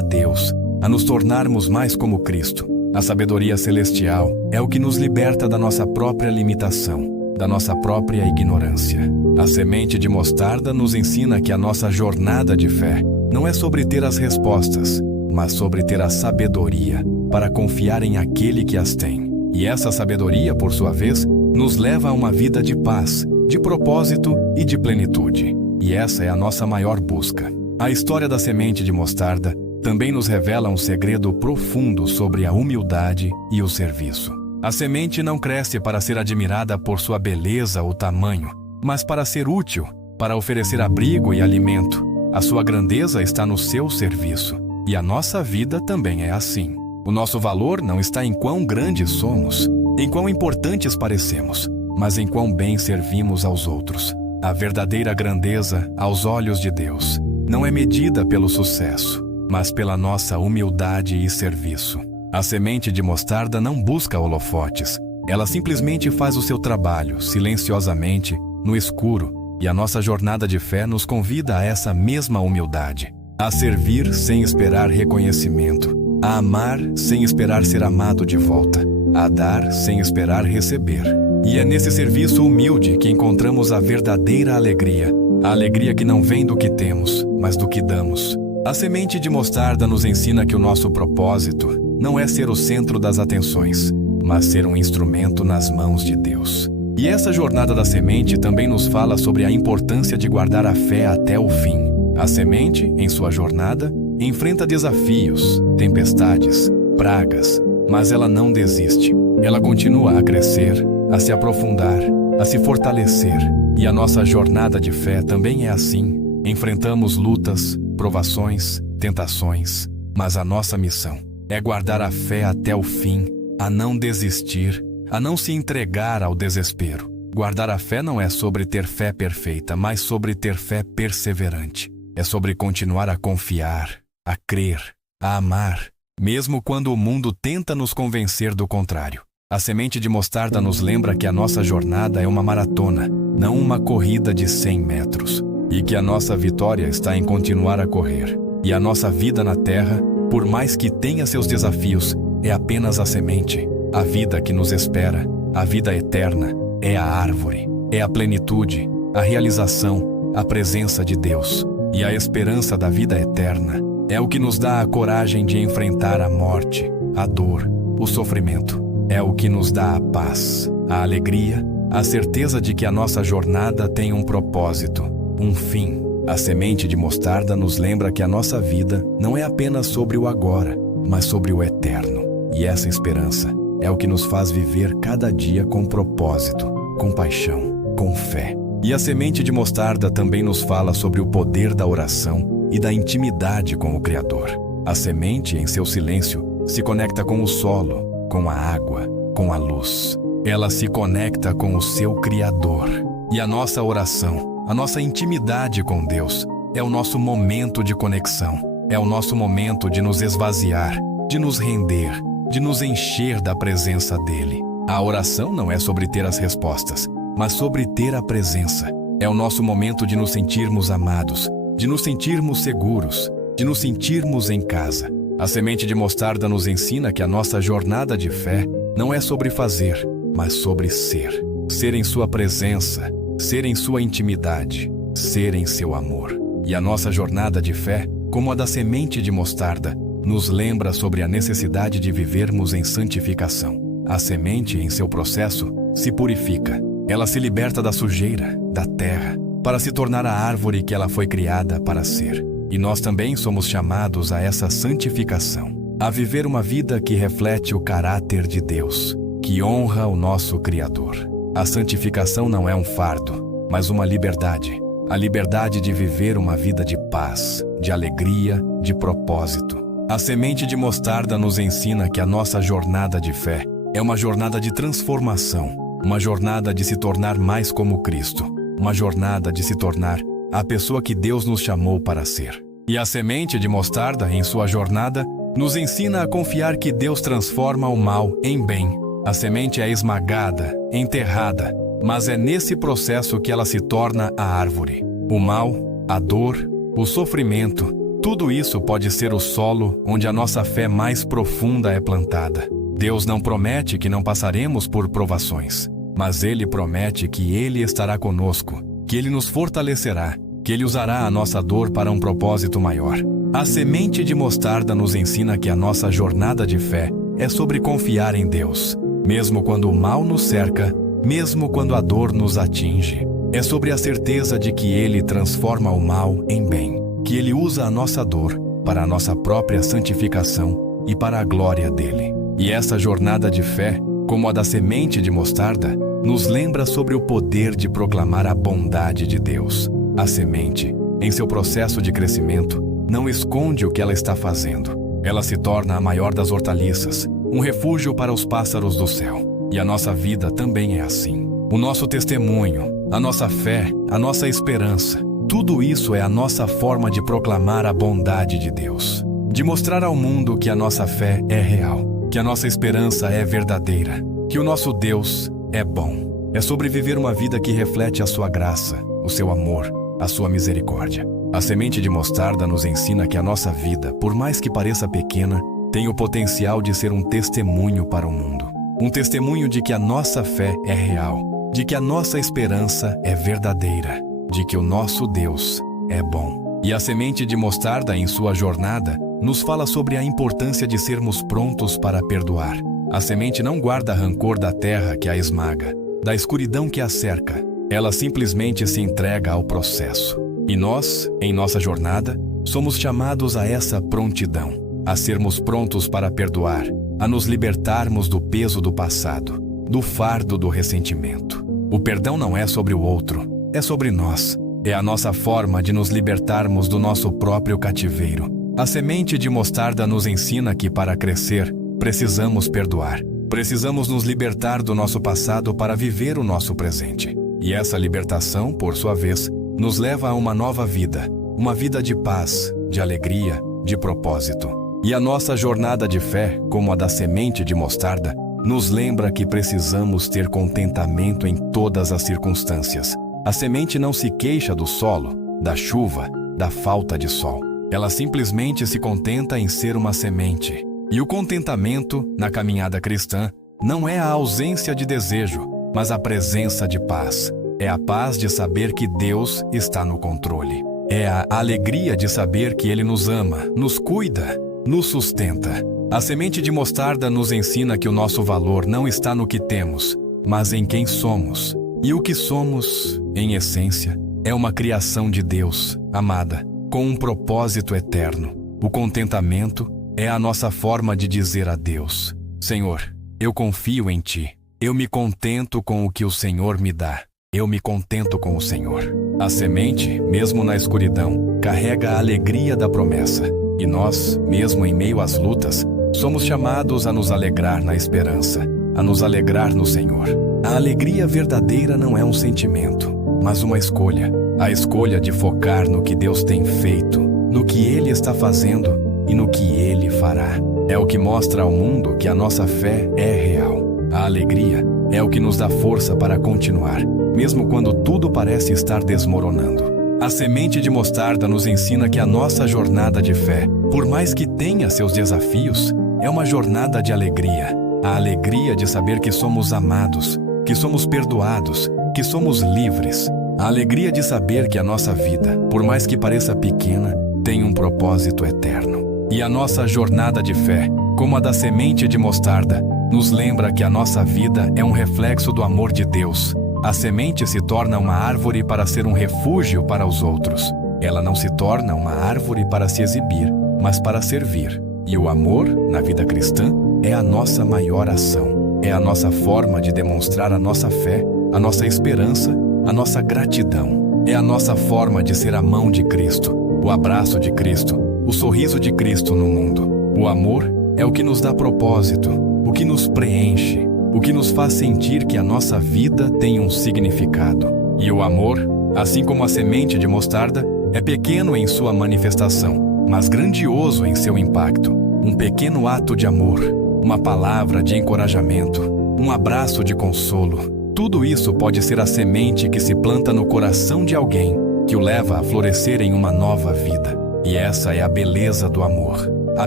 Deus, a nos tornarmos mais como Cristo. A sabedoria celestial é o que nos liberta da nossa própria limitação, da nossa própria ignorância. A semente de mostarda nos ensina que a nossa jornada de fé não é sobre ter as respostas, mas sobre ter a sabedoria para confiar em aquele que as tem. E essa sabedoria, por sua vez, nos leva a uma vida de paz, de propósito e de plenitude. E essa é a nossa maior busca. A história da semente de mostarda também nos revela um segredo profundo sobre a humildade e o serviço. A semente não cresce para ser admirada por sua beleza ou tamanho, mas para ser útil, para oferecer abrigo e alimento. A sua grandeza está no seu serviço. E a nossa vida também é assim. O nosso valor não está em quão grandes somos, em quão importantes parecemos, mas em quão bem servimos aos outros. A verdadeira grandeza, aos olhos de Deus, não é medida pelo sucesso, mas pela nossa humildade e serviço. A semente de mostarda não busca holofotes. Ela simplesmente faz o seu trabalho, silenciosamente, no escuro, e a nossa jornada de fé nos convida a essa mesma humildade. A servir sem esperar reconhecimento. A amar sem esperar ser amado de volta. A dar sem esperar receber. E é nesse serviço humilde que encontramos a verdadeira alegria. A alegria que não vem do que temos, mas do que damos. A semente de mostarda nos ensina que o nosso propósito não é ser o centro das atenções, mas ser um instrumento nas mãos de Deus. E essa jornada da semente também nos fala sobre a importância de guardar a fé até o fim. A semente, em sua jornada, enfrenta desafios, tempestades, pragas, mas ela não desiste. Ela continua a crescer, a se aprofundar, a se fortalecer. E a nossa jornada de fé também é assim. Enfrentamos lutas, provações, tentações, mas a nossa missão é guardar a fé até o fim, a não desistir, a não se entregar ao desespero. Guardar a fé não é sobre ter fé perfeita, mas sobre ter fé perseverante. É sobre continuar a confiar, a crer, a amar, mesmo quando o mundo tenta nos convencer do contrário. A semente de mostarda nos lembra que a nossa jornada é uma maratona, não uma corrida de 100 metros. E que a nossa vitória está em continuar a correr. E a nossa vida na terra, por mais que tenha seus desafios, é apenas a semente. A vida que nos espera, a vida eterna, é a árvore, é a plenitude, a realização, a presença de Deus. E a esperança da vida eterna é o que nos dá a coragem de enfrentar a morte, a dor, o sofrimento. É o que nos dá a paz, a alegria, a certeza de que a nossa jornada tem um propósito, um fim. A semente de mostarda nos lembra que a nossa vida não é apenas sobre o agora, mas sobre o eterno. E essa esperança é o que nos faz viver cada dia com propósito, com paixão, com fé. E a semente de mostarda também nos fala sobre o poder da oração e da intimidade com o Criador. A semente, em seu silêncio, se conecta com o solo, com a água, com a luz. Ela se conecta com o seu Criador. E a nossa oração, a nossa intimidade com Deus, é o nosso momento de conexão. É o nosso momento de nos esvaziar, de nos render, de nos encher da presença dEle. A oração não é sobre ter as respostas, mas sobre ter a presença. É o nosso momento de nos sentirmos amados, de nos sentirmos seguros, de nos sentirmos em casa. A semente de mostarda nos ensina que a nossa jornada de fé não é sobre fazer, mas sobre ser. Ser em sua presença, ser em sua intimidade, ser em seu amor. E a nossa jornada de fé, como a da semente de mostarda, nos lembra sobre a necessidade de vivermos em santificação. A semente, em seu processo, se purifica. Ela se liberta da sujeira, da terra, para se tornar a árvore que ela foi criada para ser. E nós também somos chamados a essa santificação, a viver uma vida que reflete o caráter de Deus, que honra o nosso Criador. A santificação não é um fardo, mas uma liberdade. A liberdade de viver uma vida de paz, de alegria, de propósito. A semente de mostarda nos ensina que a nossa jornada de fé é uma jornada de transformação, uma jornada de se tornar mais como Cristo, uma jornada de se tornar a pessoa que Deus nos chamou para ser. E a semente de mostarda, em sua jornada, nos ensina a confiar que Deus transforma o mal em bem. A semente é esmagada, enterrada, mas é nesse processo que ela se torna a árvore. O mal, a dor, o sofrimento, tudo isso pode ser o solo onde a nossa fé mais profunda é plantada. Deus não promete que não passaremos por provações, mas Ele promete que Ele estará conosco, que Ele nos fortalecerá, que Ele usará a nossa dor para um propósito maior. A semente de mostarda nos ensina que a nossa jornada de fé é sobre confiar em Deus, mesmo quando o mal nos cerca, mesmo quando a dor nos atinge. É sobre a certeza de que Ele transforma o mal em bem, que Ele usa a nossa dor para a nossa própria santificação e para a glória dEle. E essa jornada de fé, como a da semente de mostarda, nos lembra sobre o poder de proclamar a bondade de Deus. A semente, em seu processo de crescimento, não esconde o que ela está fazendo. Ela se torna a maior das hortaliças, um refúgio para os pássaros do céu. E a nossa vida também é assim. O nosso testemunho, a nossa fé, a nossa esperança, tudo isso é a nossa forma de proclamar a bondade de Deus. De mostrar ao mundo que a nossa fé é real, que a nossa esperança é verdadeira, que o nosso Deus é bom. É sobre viver uma vida que reflete a sua graça, o seu amor, a sua misericórdia. A semente de mostarda nos ensina que a nossa vida, por mais que pareça pequena, tem o potencial de ser um testemunho para o mundo. Um testemunho de que a nossa fé é real, de que a nossa esperança é verdadeira, de que o nosso Deus é bom. E a semente de mostarda, em sua jornada, nos fala sobre a importância de sermos prontos para perdoar. A semente não guarda rancor da terra que a esmaga, da escuridão que a cerca. Ela simplesmente se entrega ao processo. E nós, em nossa jornada, somos chamados a essa prontidão, a sermos prontos para perdoar, a nos libertarmos do peso do passado, do fardo do ressentimento. O perdão não é sobre o outro, é sobre nós. É a nossa forma de nos libertarmos do nosso próprio cativeiro. A semente de mostarda nos ensina que, para crescer, precisamos perdoar. Precisamos nos libertar do nosso passado para viver o nosso presente. E essa libertação, por sua vez, nos leva a uma nova vida. Uma vida de paz, de alegria, de propósito. E a nossa jornada de fé, como a da semente de mostarda, nos lembra que precisamos ter contentamento em todas as circunstâncias. A semente não se queixa do solo, da chuva, da falta de sol. Ela simplesmente se contenta em ser uma semente. E o contentamento, na caminhada cristã, não é a ausência de desejo, mas a presença de paz. É a paz de saber que Deus está no controle. É a alegria de saber que Ele nos ama, nos cuida, nos sustenta. A semente de mostarda nos ensina que o nosso valor não está no que temos, mas em quem somos. E o que somos, em essência, é uma criação de Deus, amada, com um propósito eterno. O contentamento é a nossa forma de dizer a Deus: Senhor, eu confio em Ti. Eu me contento com o que o Senhor me dá. Eu me contento com o Senhor. A semente, mesmo na escuridão, carrega a alegria da promessa. E nós, mesmo em meio às lutas, somos chamados a nos alegrar na esperança, a nos alegrar no Senhor. A alegria verdadeira não é um sentimento, mas uma escolha. A escolha de focar no que Deus tem feito, no que Ele está fazendo e no que Ele fará. É o que mostra ao mundo que a nossa fé é real. A alegria é o que nos dá força para continuar, mesmo quando tudo parece estar desmoronando. A semente de mostarda nos ensina que a nossa jornada de fé, por mais que tenha seus desafios, é uma jornada de alegria. A alegria de saber que somos amados, que somos perdoados, que somos livres. A alegria de saber que a nossa vida, por mais que pareça pequena, tem um propósito eterno. E a nossa jornada de fé, como a da semente de mostarda, nos lembra que a nossa vida é um reflexo do amor de Deus. A semente se torna uma árvore para ser um refúgio para os outros. Ela não se torna uma árvore para se exibir, mas para servir. E o amor, na vida cristã, é a nossa maior ação. É a nossa forma de demonstrar a nossa fé, a nossa esperança, a nossa gratidão. É a nossa forma de ser a mão de Cristo, o abraço de Cristo, o sorriso de Cristo no mundo. O amor é o que nos dá propósito, o que nos preenche, o que nos faz sentir que a nossa vida tem um significado. E o amor, assim como a semente de mostarda, é pequeno em sua manifestação, mas grandioso em seu impacto. Um pequeno ato de amor, uma palavra de encorajamento, um abraço de consolo. Tudo isso pode ser a semente que se planta no coração de alguém, que o leva a florescer em uma nova vida. E essa é a beleza do amor, a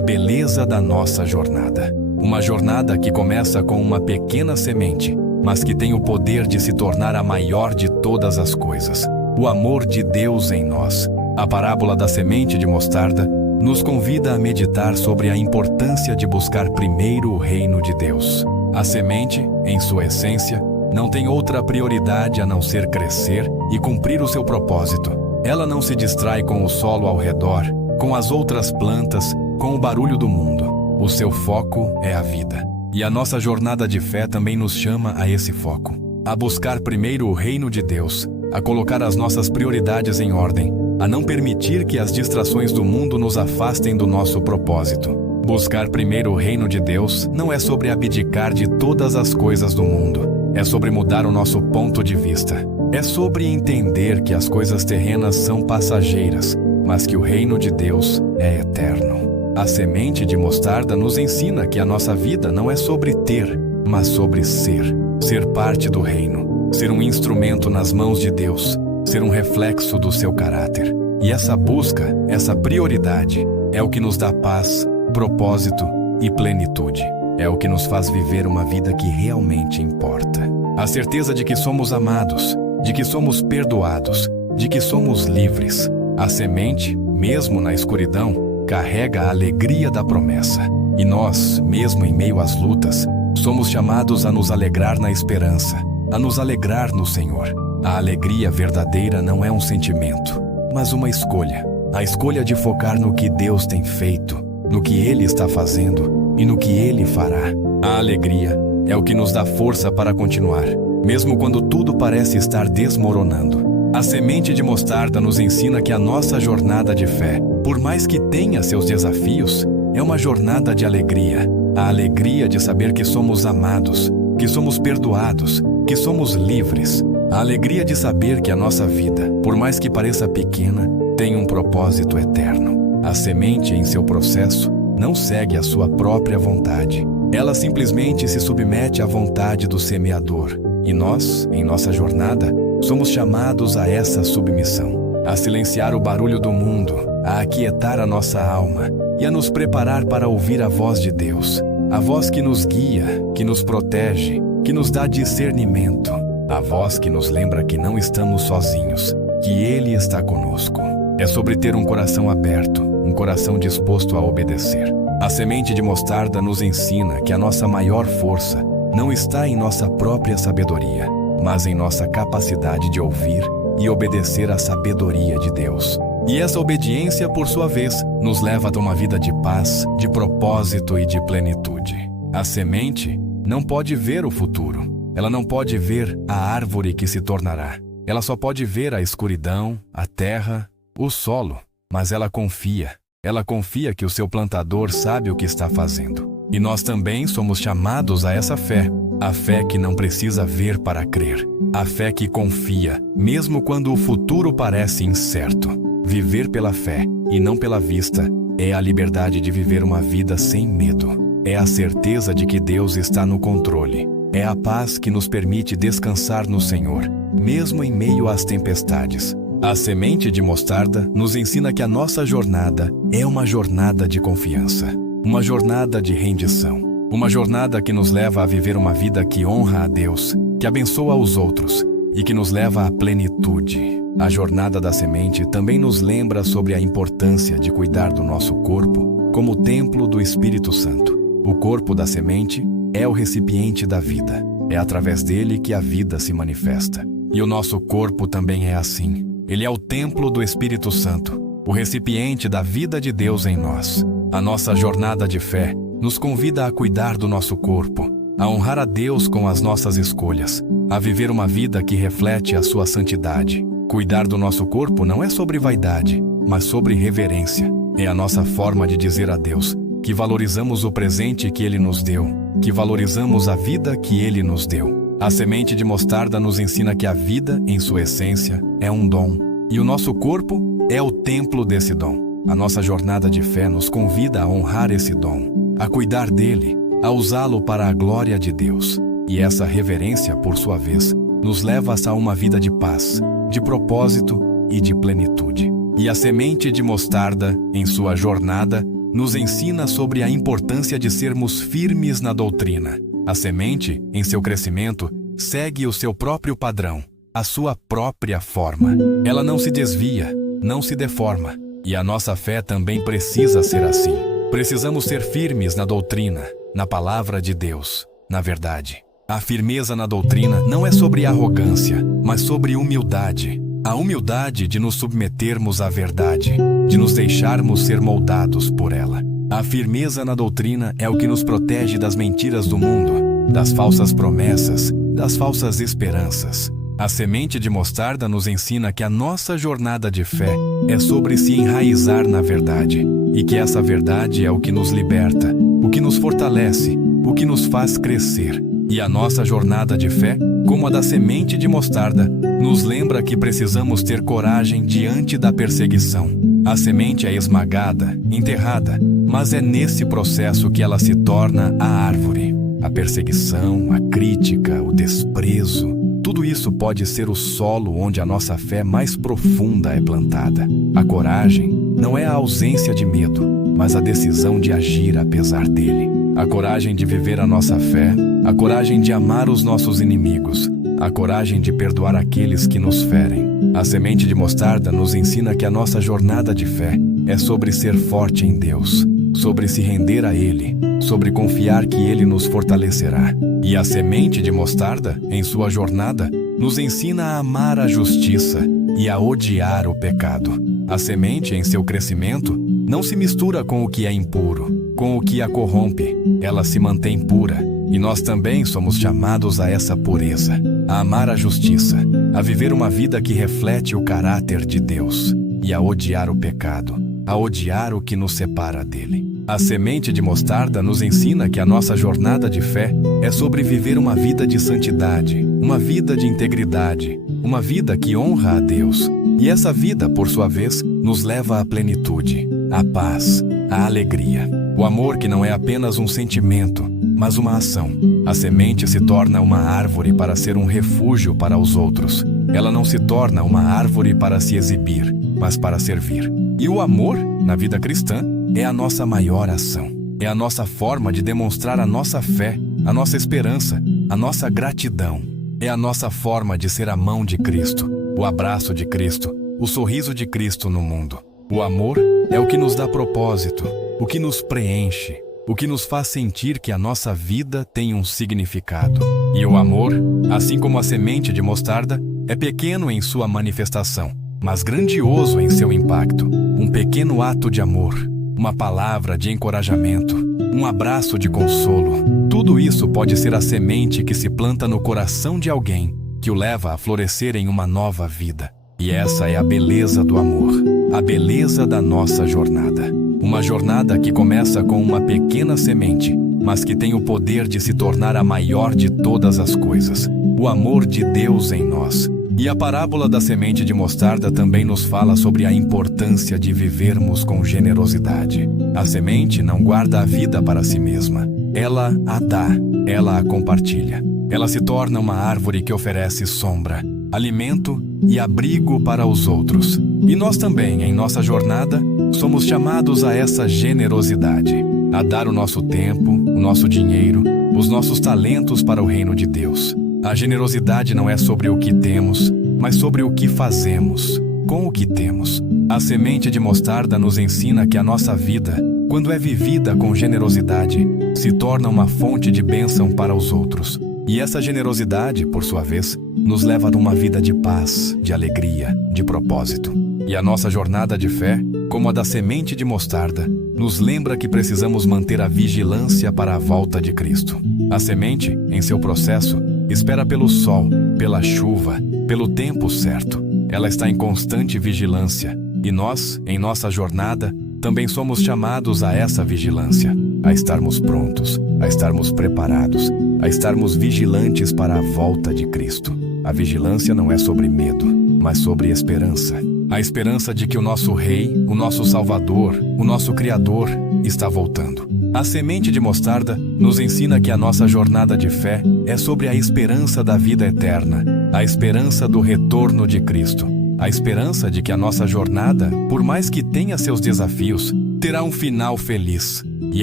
beleza da nossa jornada. Uma jornada que começa com uma pequena semente, mas que tem o poder de se tornar a maior de todas as coisas. O amor de Deus em nós. A parábola da semente de mostarda nos convida a meditar sobre a importância de buscar primeiro o reino de Deus. A semente, em sua essência, não tem outra prioridade a não ser crescer e cumprir o seu propósito. Ela não se distrai com o solo ao redor, com as outras plantas, com o barulho do mundo. O seu foco é a vida. E a nossa jornada de fé também nos chama a esse foco. A buscar primeiro o reino de Deus, a colocar as nossas prioridades em ordem, a não permitir que as distrações do mundo nos afastem do nosso propósito. Buscar primeiro o reino de Deus não é sobre abdicar de todas as coisas do mundo. É sobre mudar o nosso ponto de vista. É sobre entender que as coisas terrenas são passageiras, mas que o reino de Deus é eterno. A semente de mostarda nos ensina que a nossa vida não é sobre ter, mas sobre ser. Ser parte do reino. Ser um instrumento nas mãos de Deus. Ser um reflexo do seu caráter. E essa busca, essa prioridade, é o que nos dá paz, propósito e plenitude. É o que nos faz viver uma vida que realmente importa. A certeza de que somos amados, de que somos perdoados, de que somos livres. A semente, mesmo na escuridão, carrega a alegria da promessa. E nós, mesmo em meio às lutas, somos chamados a nos alegrar na esperança, a nos alegrar no Senhor. A alegria verdadeira não é um sentimento, mas uma escolha. A escolha de focar no que Deus tem feito, no que Ele está fazendo e no que Ele fará. A alegria é o que nos dá força para continuar, mesmo quando tudo parece estar desmoronando. A semente de mostarda nos ensina que a nossa jornada de fé, por mais que tenha seus desafios, é uma jornada de alegria. A alegria de saber que somos amados, que somos perdoados, que somos livres. A alegria de saber que a nossa vida, por mais que pareça pequena, tem um propósito eterno. A semente, em seu processo, não segue a sua própria vontade. Ela simplesmente se submete à vontade do semeador. E nós, em nossa jornada, somos chamados a essa submissão, a silenciar o barulho do mundo, a aquietar a nossa alma e a nos preparar para ouvir a voz de Deus, a voz que nos guia, que nos protege, que nos dá discernimento, a voz que nos lembra que não estamos sozinhos, que Ele está conosco. É sobre ter um coração aberto, um coração disposto a obedecer. A semente de mostarda nos ensina que a nossa maior força não está em nossa própria sabedoria, mas em nossa capacidade de ouvir e obedecer à sabedoria de Deus. E essa obediência, por sua vez, nos leva a uma vida de paz, de propósito e de plenitude. A semente não pode ver o futuro. Ela não pode ver a árvore que se tornará. Ela só pode ver a escuridão, a terra, o solo. Mas ela confia. Ela confia que o seu plantador sabe o que está fazendo. E nós também somos chamados a essa fé. A fé que não precisa ver para crer. A fé que confia, mesmo quando o futuro parece incerto. Viver pela fé e não pela vista é a liberdade de viver uma vida sem medo. É a certeza de que Deus está no controle. É a paz que nos permite descansar no Senhor, mesmo em meio às tempestades. A semente de mostarda nos ensina que a nossa jornada é uma jornada de confiança, uma jornada de rendição, uma jornada que nos leva a viver uma vida que honra a Deus, que abençoa os outros e que nos leva à plenitude. A jornada da semente também nos lembra sobre a importância de cuidar do nosso corpo como templo do Espírito Santo. O corpo da semente é o recipiente da vida. É através dele que a vida se manifesta. E o nosso corpo também é assim. Ele é o templo do Espírito Santo, o recipiente da vida de Deus em nós. A nossa jornada de fé nos convida a cuidar do nosso corpo, a honrar a Deus com as nossas escolhas, a viver uma vida que reflete a sua santidade. Cuidar do nosso corpo não é sobre vaidade, mas sobre reverência. É a nossa forma de dizer a Deus que valorizamos o presente que Ele nos deu, que valorizamos a vida que Ele nos deu. A semente de mostarda nos ensina que a vida, em sua essência, é um dom, e o nosso corpo é o templo desse dom. A nossa jornada de fé nos convida a honrar esse dom, a cuidar dele, a usá-lo para a glória de Deus. E essa reverência, por sua vez, nos leva a uma vida de paz, de propósito e de plenitude. E a semente de mostarda, em sua jornada, nos ensina sobre a importância de sermos firmes na doutrina. A semente, em seu crescimento, segue o seu próprio padrão, a sua própria forma. Ela não se desvia, não se deforma. E a nossa fé também precisa ser assim. Precisamos ser firmes na doutrina, na palavra de Deus, na verdade. A firmeza na doutrina não é sobre arrogância, mas sobre humildade. A humildade de nos submetermos à verdade, de nos deixarmos ser moldados por ela. A firmeza na doutrina é o que nos protege das mentiras do mundo, das falsas promessas, das falsas esperanças. A semente de mostarda nos ensina que a nossa jornada de fé é sobre se enraizar na verdade, e que essa verdade é o que nos liberta, o que nos fortalece, o que nos faz crescer. E a nossa jornada de fé, como a da semente de mostarda, nos lembra que precisamos ter coragem diante da perseguição. A semente é esmagada, enterrada, mas é nesse processo que ela se torna a árvore. A perseguição, a crítica, o desprezo, tudo isso pode ser o solo onde a nossa fé mais profunda é plantada. A coragem não é a ausência de medo, mas a decisão de agir apesar dele. A coragem de viver a nossa fé, a coragem de amar os nossos inimigos, a coragem de perdoar aqueles que nos ferem. A semente de mostarda nos ensina que a nossa jornada de fé é sobre ser forte em Deus, sobre se render a Ele, sobre confiar que Ele nos fortalecerá. E a semente de mostarda, em sua jornada, nos ensina a amar a justiça e a odiar o pecado. A semente, em seu crescimento, não se mistura com o que é impuro, com o que a corrompe. Ela se mantém pura, e nós também somos chamados a essa pureza, a amar a justiça, a viver uma vida que reflete o caráter de Deus, e a odiar o pecado, a odiar o que nos separa dele. A semente de mostarda nos ensina que a nossa jornada de fé é sobre viver uma vida de santidade, uma vida de integridade, uma vida que honra a Deus. E essa vida, por sua vez, nos leva à plenitude, à paz, à alegria. O amor que não é apenas um sentimento, mas uma ação. A semente se torna uma árvore para ser um refúgio para os outros. Ela não se torna uma árvore para se exibir, mas para servir. E o amor, na vida cristã, é a nossa maior ação. É a nossa forma de demonstrar a nossa fé, a nossa esperança, a nossa gratidão. É a nossa forma de ser a mão de Cristo, o abraço de Cristo, o sorriso de Cristo no mundo. O amor é o que nos dá propósito, o que nos preenche, o que nos faz sentir que a nossa vida tem um significado. E o amor, assim como a semente de mostarda, é pequeno em sua manifestação, mas grandioso em seu impacto. Um pequeno ato de amor, uma palavra de encorajamento, um abraço de consolo. Tudo isso pode ser a semente que se planta no coração de alguém, que o leva a florescer em uma nova vida. E essa é a beleza do amor, a beleza da nossa jornada. Uma jornada que começa com uma pequena semente, mas que tem o poder de se tornar a maior de todas as coisas, o amor de Deus em nós. E a parábola da semente de mostarda também nos fala sobre a importância de vivermos com generosidade. A semente não guarda a vida para si mesma. Ela a dá, ela a compartilha. Ela se torna uma árvore que oferece sombra, alimento e abrigo para os outros. E nós também, em nossa jornada, somos chamados a essa generosidade, a dar o nosso tempo, o nosso dinheiro, os nossos talentos para o reino de Deus. A generosidade não é sobre o que temos, mas sobre o que fazemos com o que temos. A semente de mostarda nos ensina que a nossa vida, quando é vivida com generosidade, se torna uma fonte de bênção para os outros. E essa generosidade, por sua vez, nos leva a uma vida de paz, de alegria, de propósito. E a nossa jornada de fé, como a da semente de mostarda, nos lembra que precisamos manter a vigilância para a volta de Cristo. A semente, em seu processo, espera pelo sol, pela chuva, pelo tempo certo. Ela está em constante vigilância. E nós, em nossa jornada, também somos chamados a essa vigilância, a estarmos prontos, a estarmos preparados, a estarmos vigilantes para a volta de Cristo. A vigilância não é sobre medo, mas sobre esperança. A esperança de que o nosso Rei, o nosso Salvador, o nosso Criador, está voltando. A semente de mostarda nos ensina que a nossa jornada de fé é sobre a esperança da vida eterna, a esperança do retorno de Cristo, a esperança de que a nossa jornada, por mais que tenha seus desafios, terá um final feliz. E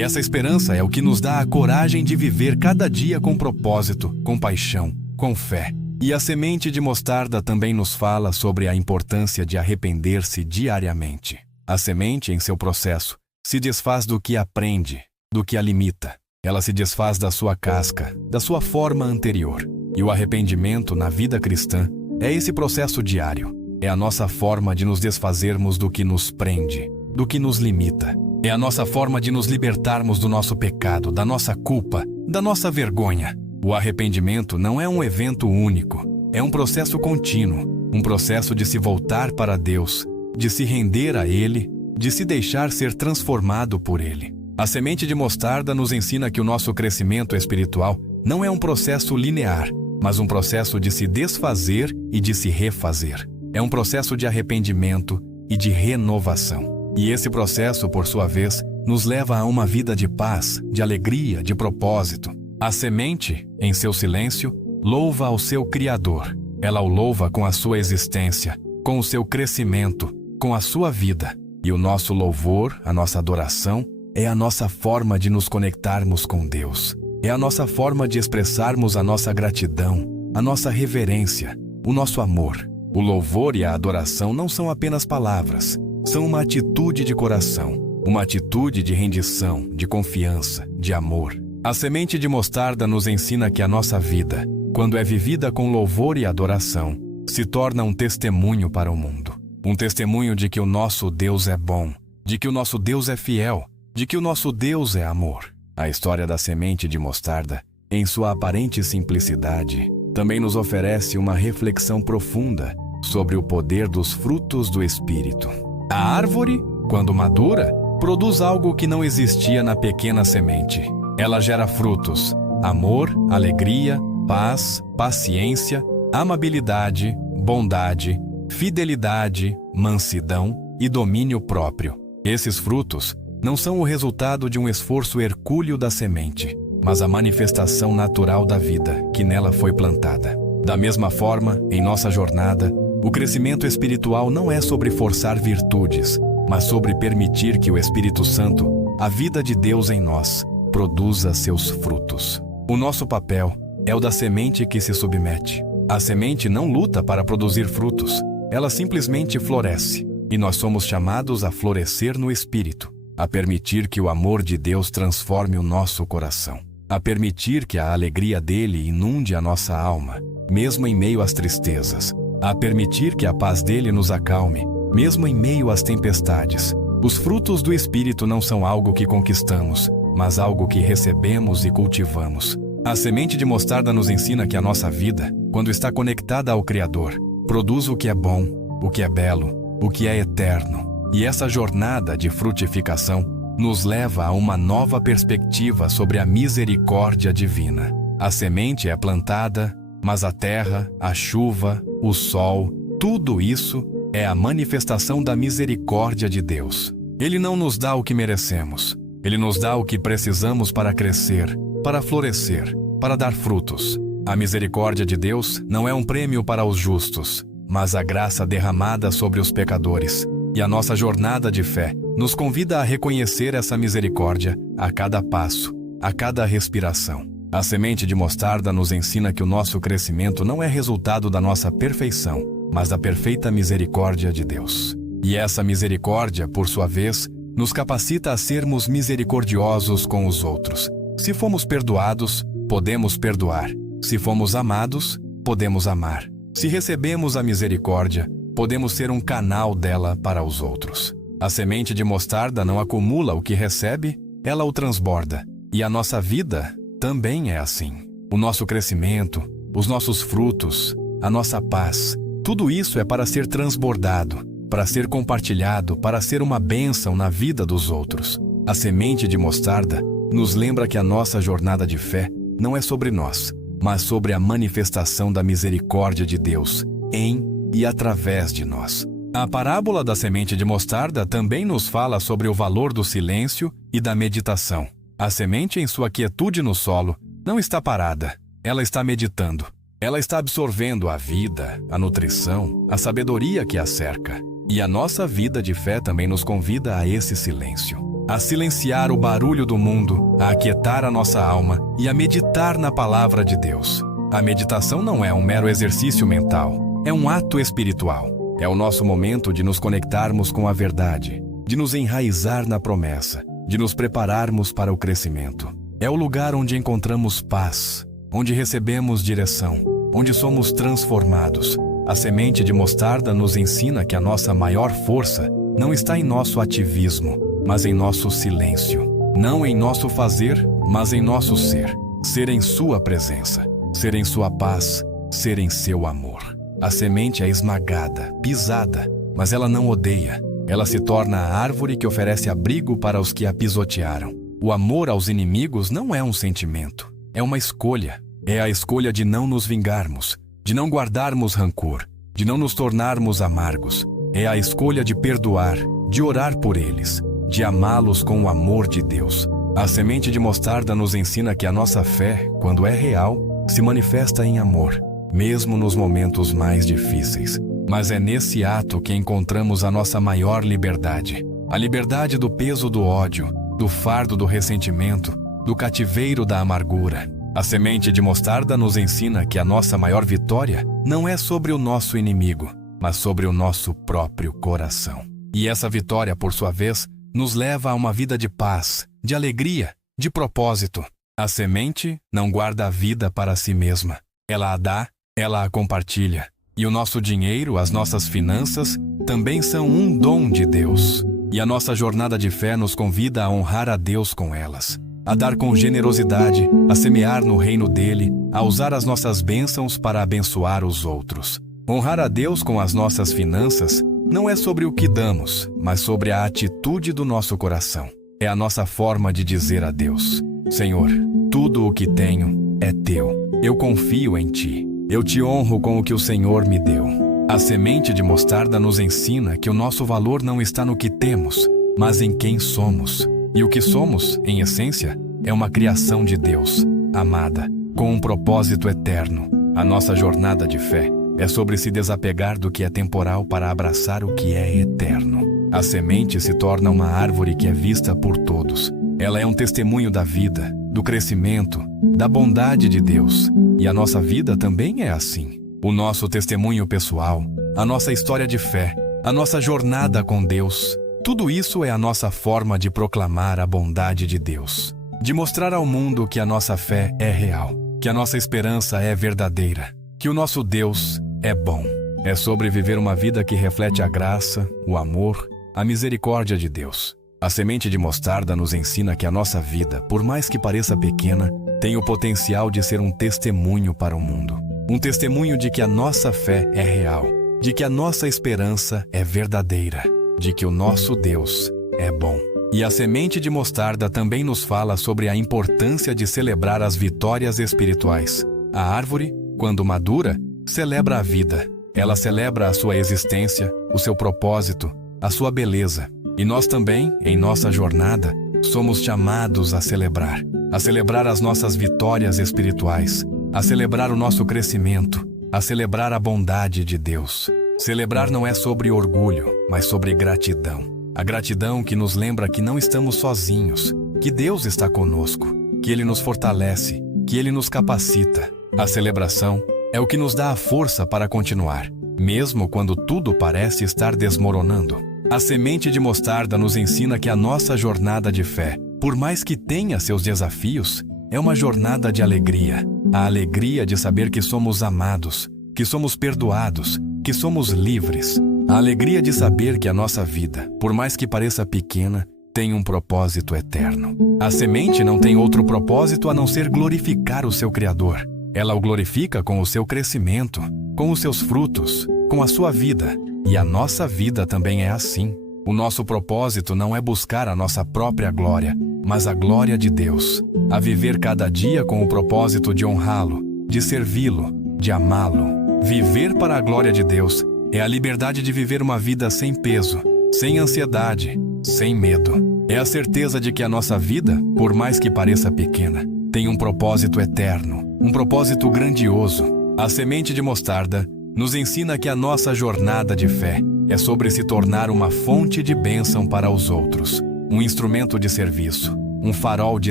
essa esperança é o que nos dá a coragem de viver cada dia com propósito, com paixão, com fé. E a semente de mostarda também nos fala sobre a importância de arrepender-se diariamente. A semente, em seu processo, se desfaz do que aprende, do que a limita. Ela se desfaz da sua casca, da sua forma anterior. E o arrependimento na vida cristã é esse processo diário. É a nossa forma de nos desfazermos do que nos prende, do que nos limita. É a nossa forma de nos libertarmos do nosso pecado, da nossa culpa, da nossa vergonha. O arrependimento não é um evento único, é um processo contínuo, um processo de se voltar para Deus, de se render a Ele, de se deixar ser transformado por Ele. A semente de mostarda nos ensina que o nosso crescimento espiritual não é um processo linear, mas um processo de se desfazer e de se refazer. É um processo de arrependimento e de renovação. E esse processo, por sua vez, nos leva a uma vida de paz, de alegria, de propósito. A semente, em seu silêncio, louva ao seu Criador. Ela o louva com a sua existência, com o seu crescimento, com a sua vida. E o nosso louvor, a nossa adoração, é a nossa forma de nos conectarmos com Deus. É a nossa forma de expressarmos a nossa gratidão, a nossa reverência, o nosso amor. O louvor e a adoração não são apenas palavras, são uma atitude de coração, uma atitude de rendição, de confiança, de amor. A semente de mostarda nos ensina que a nossa vida, quando é vivida com louvor e adoração, se torna um testemunho para o mundo. Um testemunho de que o nosso Deus é bom, de que o nosso Deus é fiel, de que o nosso Deus é amor. A história da semente de mostarda, em sua aparente simplicidade, também nos oferece uma reflexão profunda sobre o poder dos frutos do Espírito. A árvore, quando madura, produz algo que não existia na pequena semente. Ela gera frutos: amor, alegria, paz, paciência, amabilidade, bondade, fidelidade, mansidão e domínio próprio. Esses frutos não são o resultado de um esforço hercúleo da semente, mas a manifestação natural da vida que nela foi plantada. Da mesma forma, em nossa jornada, o crescimento espiritual não é sobre forçar virtudes, mas sobre permitir que o Espírito Santo, a vida de Deus em nós, produza seus frutos. O nosso papel é o da semente que se submete. A semente não luta para produzir frutos, ela simplesmente floresce. E nós somos chamados a florescer no Espírito, a permitir que o amor de Deus transforme o nosso coração, a permitir que a alegria dele inunde a nossa alma, mesmo em meio às tristezas, a permitir que a paz dele nos acalme, mesmo em meio às tempestades. Os frutos do Espírito não são algo que conquistamos, mas algo que recebemos e cultivamos. A semente de mostarda nos ensina que a nossa vida, quando está conectada ao Criador, produz o que é bom, o que é belo, o que é eterno. E essa jornada de frutificação nos leva a uma nova perspectiva sobre a misericórdia divina. A semente é plantada, mas a terra, a chuva, o sol, tudo isso é a manifestação da misericórdia de Deus. Ele não nos dá o que merecemos. Ele nos dá o que precisamos para crescer, para florescer, para dar frutos. A misericórdia de Deus não é um prêmio para os justos, mas a graça derramada sobre os pecadores. E a nossa jornada de fé nos convida a reconhecer essa misericórdia a cada passo, a cada respiração. A semente de mostarda nos ensina que o nosso crescimento não é resultado da nossa perfeição, mas da perfeita misericórdia de Deus. E essa misericórdia, por sua vez, nos capacita a sermos misericordiosos com os outros. Se fomos perdoados, podemos perdoar. Se fomos amados, podemos amar. Se recebemos a misericórdia, podemos ser um canal dela para os outros. A semente de mostarda não acumula o que recebe, ela o transborda. E a nossa vida também é assim. O nosso crescimento, os nossos frutos, a nossa paz, tudo isso é para ser transbordado, para ser compartilhado, para ser uma bênção na vida dos outros. A semente de mostarda nos lembra que a nossa jornada de fé não é sobre nós, mas sobre a manifestação da misericórdia de Deus em e através de nós. A parábola da semente de mostarda também nos fala sobre o valor do silêncio e da meditação. A semente, em sua quietude no solo, não está parada, ela está meditando. Ela está absorvendo a vida, a nutrição, a sabedoria que a cerca. E a nossa vida de fé também nos convida a esse silêncio, a silenciar o barulho do mundo, a aquietar a nossa alma e a meditar na palavra de Deus. A meditação não é um mero exercício mental, é um ato espiritual. É o nosso momento de nos conectarmos com a verdade, de nos enraizar na promessa, de nos prepararmos para o crescimento. É o lugar onde encontramos paz, onde recebemos direção, onde somos transformados. A semente de mostarda nos ensina que a nossa maior força não está em nosso ativismo, mas em nosso silêncio. Não em nosso fazer, mas em nosso ser. Ser em sua presença, ser em sua paz, ser em seu amor. A semente é esmagada, pisada, mas ela não odeia. Ela se torna a árvore que oferece abrigo para os que a pisotearam. O amor aos inimigos não é um sentimento, é uma escolha. É a escolha de não nos vingarmos, de não guardarmos rancor, de não nos tornarmos amargos. É a escolha de perdoar, de orar por eles, de amá-los com o amor de Deus. A semente de mostarda nos ensina que a nossa fé, quando é real, se manifesta em amor, mesmo nos momentos mais difíceis. Mas é nesse ato que encontramos a nossa maior liberdade. A liberdade do peso do ódio, do fardo do ressentimento, do cativeiro da amargura. A semente de mostarda nos ensina que a nossa maior vitória não é sobre o nosso inimigo, mas sobre o nosso próprio coração. E essa vitória, por sua vez, nos leva a uma vida de paz, de alegria, de propósito. A semente não guarda a vida para si mesma. Ela a dá, ela a compartilha. E o nosso dinheiro, as nossas finanças, também são um dom de Deus. E a nossa jornada de fé nos convida a honrar a Deus com elas, a dar com generosidade, a semear no reino dele, a usar as nossas bênçãos para abençoar os outros. Honrar a Deus com as nossas finanças não é sobre o que damos, mas sobre a atitude do nosso coração. É a nossa forma de dizer a Deus: Senhor, tudo o que tenho é teu. Eu confio em ti. Eu te honro com o que o Senhor me deu. A semente de mostarda nos ensina que o nosso valor não está no que temos, mas em quem somos. E o que somos, em essência, é uma criação de Deus, amada, com um propósito eterno. A nossa jornada de fé é sobre se desapegar do que é temporal para abraçar o que é eterno. A semente se torna uma árvore que é vista por todos. Ela é um testemunho da vida, do crescimento, da bondade de Deus. E a nossa vida também é assim. O nosso testemunho pessoal, a nossa história de fé, a nossa jornada com Deus, tudo isso é a nossa forma de proclamar a bondade de Deus. De mostrar ao mundo que a nossa fé é real, que a nossa esperança é verdadeira, que o nosso Deus é bom. É sobre viver uma vida que reflete a graça, o amor, a misericórdia de Deus. A semente de mostarda nos ensina que a nossa vida, por mais que pareça pequena, tem o potencial de ser um testemunho para o mundo. Um testemunho de que a nossa fé é real, de que a nossa esperança é verdadeira, de que o nosso Deus é bom. E a semente de mostarda também nos fala sobre a importância de celebrar as vitórias espirituais. A árvore, quando madura, celebra a vida. Ela celebra a sua existência, o seu propósito, a sua beleza. E nós também, em nossa jornada, somos chamados a celebrar as nossas vitórias espirituais, a celebrar o nosso crescimento, a celebrar a bondade de Deus. Celebrar não é sobre orgulho, mas sobre gratidão. A gratidão que nos lembra que não estamos sozinhos, que Deus está conosco, que Ele nos fortalece, que Ele nos capacita. A celebração é o que nos dá a força para continuar, mesmo quando tudo parece estar desmoronando. A semente de mostarda nos ensina que a nossa jornada de fé, por mais que tenha seus desafios, é uma jornada de alegria. A alegria de saber que somos amados, que somos perdoados, que somos livres. A alegria de saber que a nossa vida, por mais que pareça pequena, tem um propósito eterno. A semente não tem outro propósito a não ser glorificar o seu Criador. Ela o glorifica com o seu crescimento, com os seus frutos, com a sua vida. E a nossa vida também é assim. O nosso propósito não é buscar a nossa própria glória, mas a glória de Deus. A viver cada dia com o propósito de honrá-lo, de servi-lo, de amá-lo. Viver para a glória de Deus é a liberdade de viver uma vida sem peso, sem ansiedade, sem medo. É a certeza de que a nossa vida, por mais que pareça pequena, tem um propósito eterno, um propósito grandioso. A semente de mostarda nos ensina que a nossa jornada de fé é sobre se tornar uma fonte de bênção para os outros, um instrumento de serviço, um farol de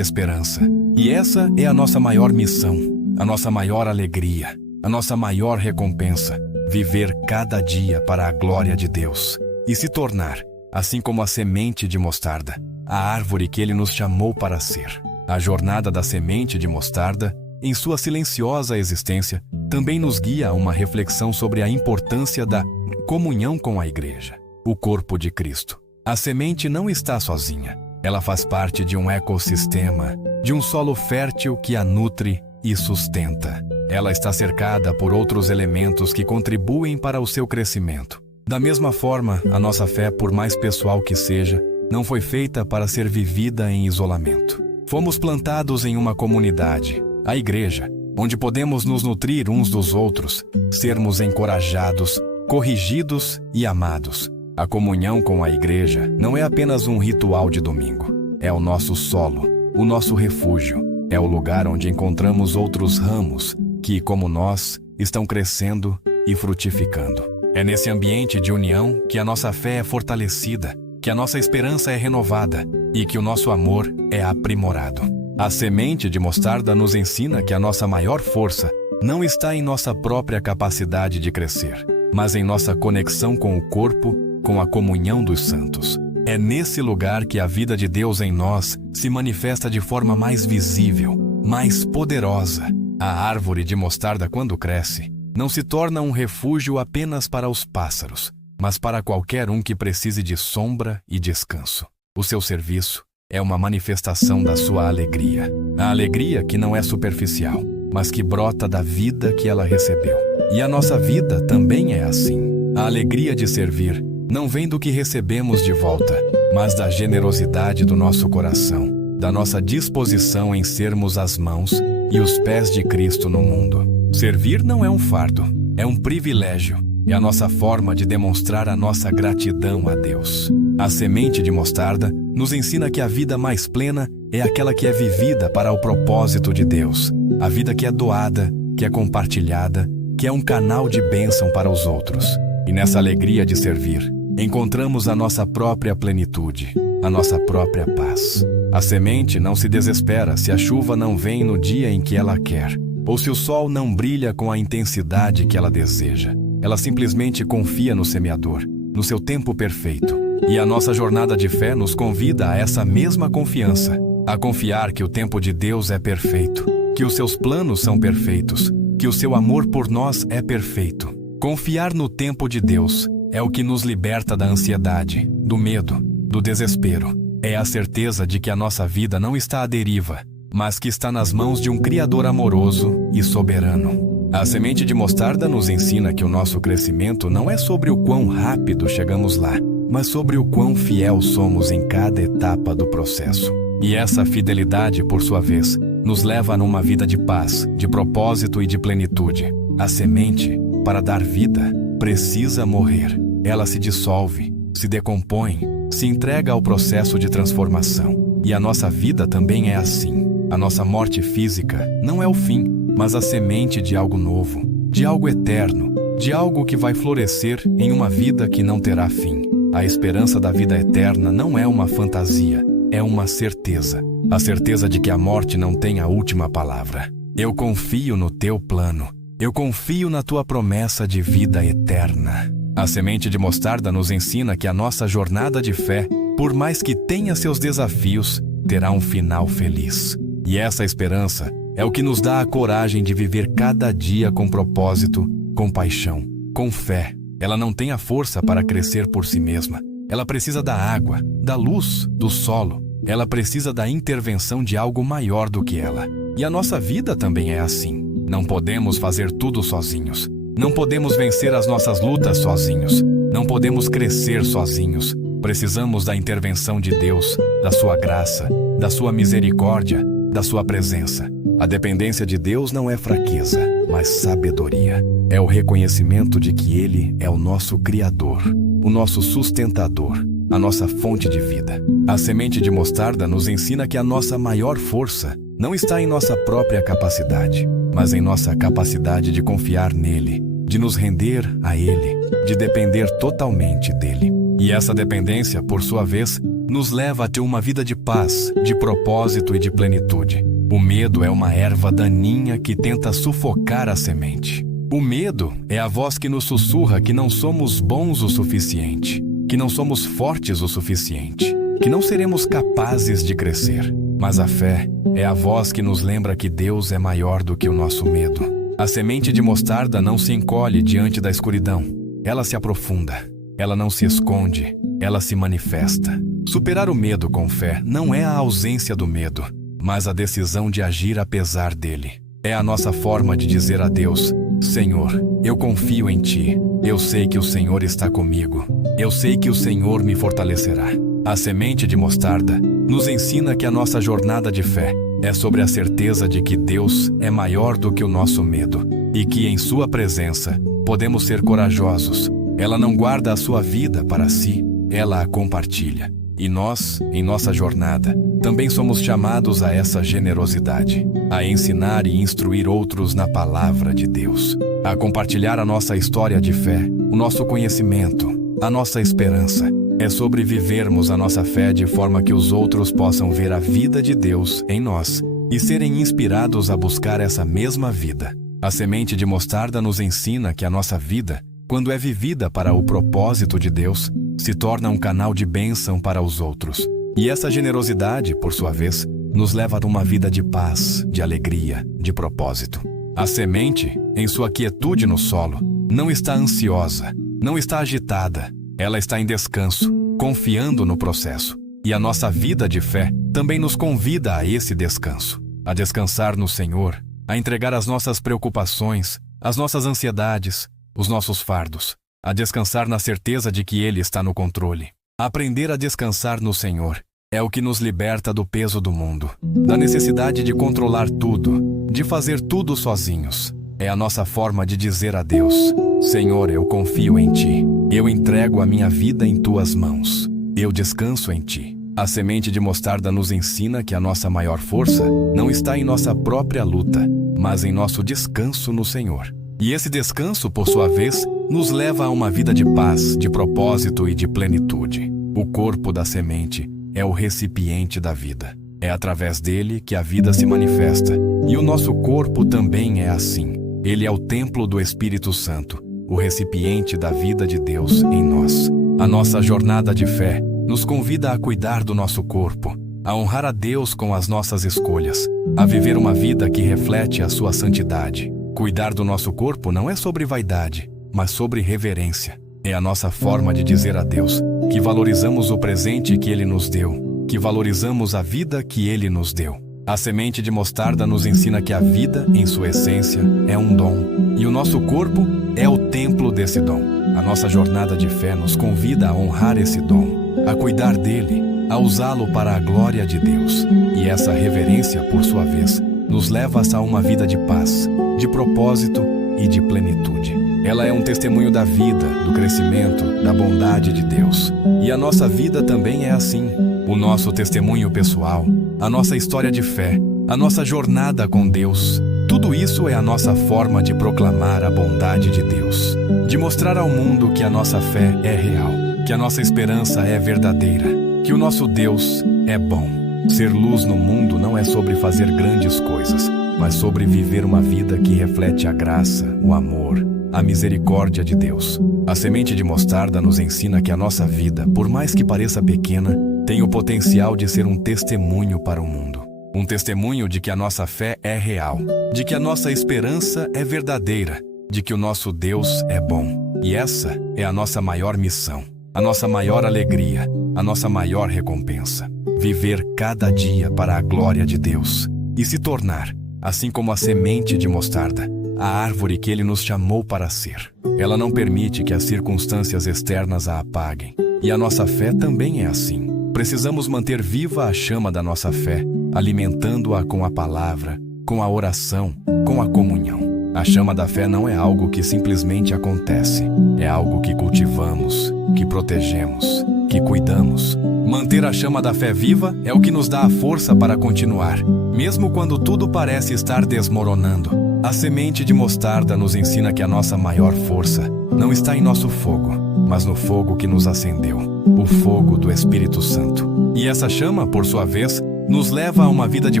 esperança. E essa é a nossa maior missão, a nossa maior alegria, a nossa maior recompensa, viver cada dia para a glória de Deus e se tornar, assim como a semente de mostarda, a árvore que Ele nos chamou para ser. A jornada da semente de mostarda, em sua silenciosa existência, também nos guia a uma reflexão sobre a importância da comunhão com a igreja, o corpo de Cristo. A semente não está sozinha. Ela faz parte de um ecossistema, de um solo fértil que a nutre e sustenta. Ela está cercada por outros elementos que contribuem para o seu crescimento. Da mesma forma, a nossa fé, por mais pessoal que seja, não foi feita para ser vivida em isolamento. Fomos plantados em uma comunidade, a igreja, onde podemos nos nutrir uns dos outros, sermos encorajados, corrigidos e amados. A comunhão com a igreja não é apenas um ritual de domingo. É o nosso solo, o nosso refúgio. É o lugar onde encontramos outros ramos que, como nós, estão crescendo e frutificando. É nesse ambiente de união que a nossa fé é fortalecida, que a nossa esperança é renovada e que o nosso amor é aprimorado. A semente de mostarda nos ensina que a nossa maior força não está em nossa própria capacidade de crescer, mas em nossa conexão com o corpo, com a comunhão dos santos. É nesse lugar que a vida de Deus em nós se manifesta de forma mais visível, mais poderosa. A árvore de mostarda, quando cresce, não se torna um refúgio apenas para os pássaros, mas para qualquer um que precise de sombra e descanso. O seu serviço é uma manifestação da sua alegria. A alegria que não é superficial, mas que brota da vida que ela recebeu. E a nossa vida também é assim. A alegria de servir não vem do que recebemos de volta, mas da generosidade do nosso coração, da nossa disposição em sermos as mãos e os pés de Cristo no mundo. Servir não é um fardo, é um privilégio. É a nossa forma de demonstrar a nossa gratidão a Deus. A semente de mostarda nos ensina que a vida mais plena é aquela que é vivida para o propósito de Deus. A vida que é doada, que é compartilhada, que é um canal de bênção para os outros. E nessa alegria de servir, encontramos a nossa própria plenitude, a nossa própria paz. A semente não se desespera se a chuva não vem no dia em que ela quer, ou se o sol não brilha com a intensidade que ela deseja. Ela simplesmente confia no semeador, no seu tempo perfeito. E a nossa jornada de fé nos convida a essa mesma confiança, a confiar que o tempo de Deus é perfeito, que os seus planos são perfeitos, que o seu amor por nós é perfeito. Confiar no tempo de Deus é o que nos liberta da ansiedade, do medo, do desespero. É a certeza de que a nossa vida não está à deriva, mas que está nas mãos de um Criador amoroso e soberano. A semente de mostarda nos ensina que o nosso crescimento não é sobre o quão rápido chegamos lá, mas sobre o quão fiel somos em cada etapa do processo. E essa fidelidade, por sua vez, nos leva a uma vida de paz, de propósito e de plenitude. A semente, para dar vida, precisa morrer. Ela se dissolve, se decompõe, se entrega ao processo de transformação. E a nossa vida também é assim. A nossa morte física não é o fim, mas a semente de algo novo, de algo eterno, de algo que vai florescer em uma vida que não terá fim. A esperança da vida eterna não é uma fantasia, é uma certeza. A certeza de que a morte não tem a última palavra. Eu confio no teu plano. Eu confio na tua promessa de vida eterna. A semente de mostarda nos ensina que a nossa jornada de fé, por mais que tenha seus desafios, terá um final feliz. E essa esperança é o que nos dá a coragem de viver cada dia com propósito, com paixão, com fé. Ela não tem a força para crescer por si mesma. Ela precisa da água, da luz, do solo. Ela precisa da intervenção de algo maior do que ela. E a nossa vida também é assim. Não podemos fazer tudo sozinhos. Não podemos vencer as nossas lutas sozinhos. Não podemos crescer sozinhos. Precisamos da intervenção de Deus, da sua graça, da sua misericórdia, da sua presença. A dependência de Deus não é fraqueza, mas sabedoria. É o reconhecimento de que Ele é o nosso Criador, o nosso sustentador, a nossa fonte de vida. A semente de mostarda nos ensina que a nossa maior força não está em nossa própria capacidade, mas em nossa capacidade de confiar nele, de nos render a Ele, de depender totalmente dele. E essa dependência, por sua vez, nos leva a ter uma vida de paz, de propósito e de plenitude. O medo é uma erva daninha que tenta sufocar a semente. O medo é a voz que nos sussurra que não somos bons o suficiente, que não somos fortes o suficiente, que não seremos capazes de crescer. Mas a fé é a voz que nos lembra que Deus é maior do que o nosso medo. A semente de mostarda não se encolhe diante da escuridão. Ela se aprofunda. Ela não se esconde. Ela se manifesta. Superar o medo com fé não é a ausência do medo, mas a decisão de agir apesar dele. É a nossa forma de dizer a Deus: Senhor, eu confio em Ti. Eu sei que o Senhor está comigo. Eu sei que o Senhor me fortalecerá. A semente de mostarda nos ensina que a nossa jornada de fé é sobre a certeza de que Deus é maior do que o nosso medo e que em Sua presença podemos ser corajosos. Ela não guarda a sua vida para si, ela a compartilha. E nós, em nossa jornada, também somos chamados a essa generosidade, a ensinar e instruir outros na palavra de Deus, a compartilhar a nossa história de fé, o nosso conhecimento, a nossa esperança. É sobre vivermos a nossa fé de forma que os outros possam ver a vida de Deus em nós e serem inspirados a buscar essa mesma vida. A semente de mostarda nos ensina que a nossa vida, quando é vivida para o propósito de Deus, se torna um canal de bênção para os outros. E essa generosidade, por sua vez, nos leva a uma vida de paz, de alegria, de propósito. A semente, em sua quietude no solo, não está ansiosa, não está agitada. Ela está em descanso, confiando no processo. E a nossa vida de fé também nos convida a esse descanso, a descansar no Senhor, a entregar as nossas preocupações, as nossas ansiedades, os nossos fardos, a descansar na certeza de que Ele está no controle. Aprender a descansar no Senhor é o que nos liberta do peso do mundo, da necessidade de controlar tudo, de fazer tudo sozinhos. É a nossa forma de dizer a Deus: Senhor, eu confio em Ti. Eu entrego a minha vida em Tuas mãos. Eu descanso em Ti. A semente de mostarda nos ensina que a nossa maior força não está em nossa própria luta, mas em nosso descanso no Senhor. E esse descanso, por sua vez, nos leva a uma vida de paz, de propósito e de plenitude. O corpo da semente é o recipiente da vida. É através dele que a vida se manifesta. E o nosso corpo também é assim. Ele é o templo do Espírito Santo, o recipiente da vida de Deus em nós. A nossa jornada de fé nos convida a cuidar do nosso corpo, a honrar a Deus com as nossas escolhas, a viver uma vida que reflete a sua santidade. Cuidar do nosso corpo não é sobre vaidade, mas sobre reverência. É a nossa forma de dizer a Deus que valorizamos o presente que Ele nos deu, que valorizamos a vida que Ele nos deu. A semente de mostarda nos ensina que a vida, em sua essência, é um dom, e o nosso corpo é o templo desse dom. A nossa jornada de fé nos convida a honrar esse dom, a cuidar dele, a usá-lo para a glória de Deus. E essa reverência, por sua vez, nos leva a uma vida de paz, de propósito e de plenitude. Ela é um testemunho da vida, do crescimento, da bondade de Deus. E a nossa vida também é assim. O nosso testemunho pessoal, a nossa história de fé, a nossa jornada com Deus Tudo isso é a nossa forma de proclamar a bondade de Deus, de mostrar ao mundo que a nossa fé é real, que a nossa esperança é verdadeira, que o nosso Deus é bom. Ser luz no mundo não é sobre fazer grandes coisas, mas sobre viver uma vida que reflete a graça, o amor, a misericórdia de Deus. A semente de mostarda nos ensina que a nossa vida, por mais que pareça pequena, tem o potencial de ser um testemunho para o mundo. Um testemunho de que a nossa fé é real, de que a nossa esperança é verdadeira, de que o nosso Deus é bom. E essa é a nossa maior missão, a nossa maior alegria, a nossa maior recompensa. Viver cada dia para a glória de Deus e se tornar, assim como a semente de mostarda, a árvore que Ele nos chamou para ser. Ela não permite que as circunstâncias externas a apaguem. E a nossa fé também é assim. Precisamos manter viva a chama da nossa fé, alimentando-a com a palavra, com a oração, com a comunhão. A chama da fé não é algo que simplesmente acontece. É algo que cultivamos, que protegemos, que cuidamos. Manter a chama da fé viva é o que nos dá a força para continuar, mesmo quando tudo parece estar desmoronando. A semente de mostarda nos ensina que a nossa maior força não está em nosso fogo, mas no fogo que nos acendeu, o fogo do Espírito Santo. E essa chama, por sua vez, nos leva a uma vida de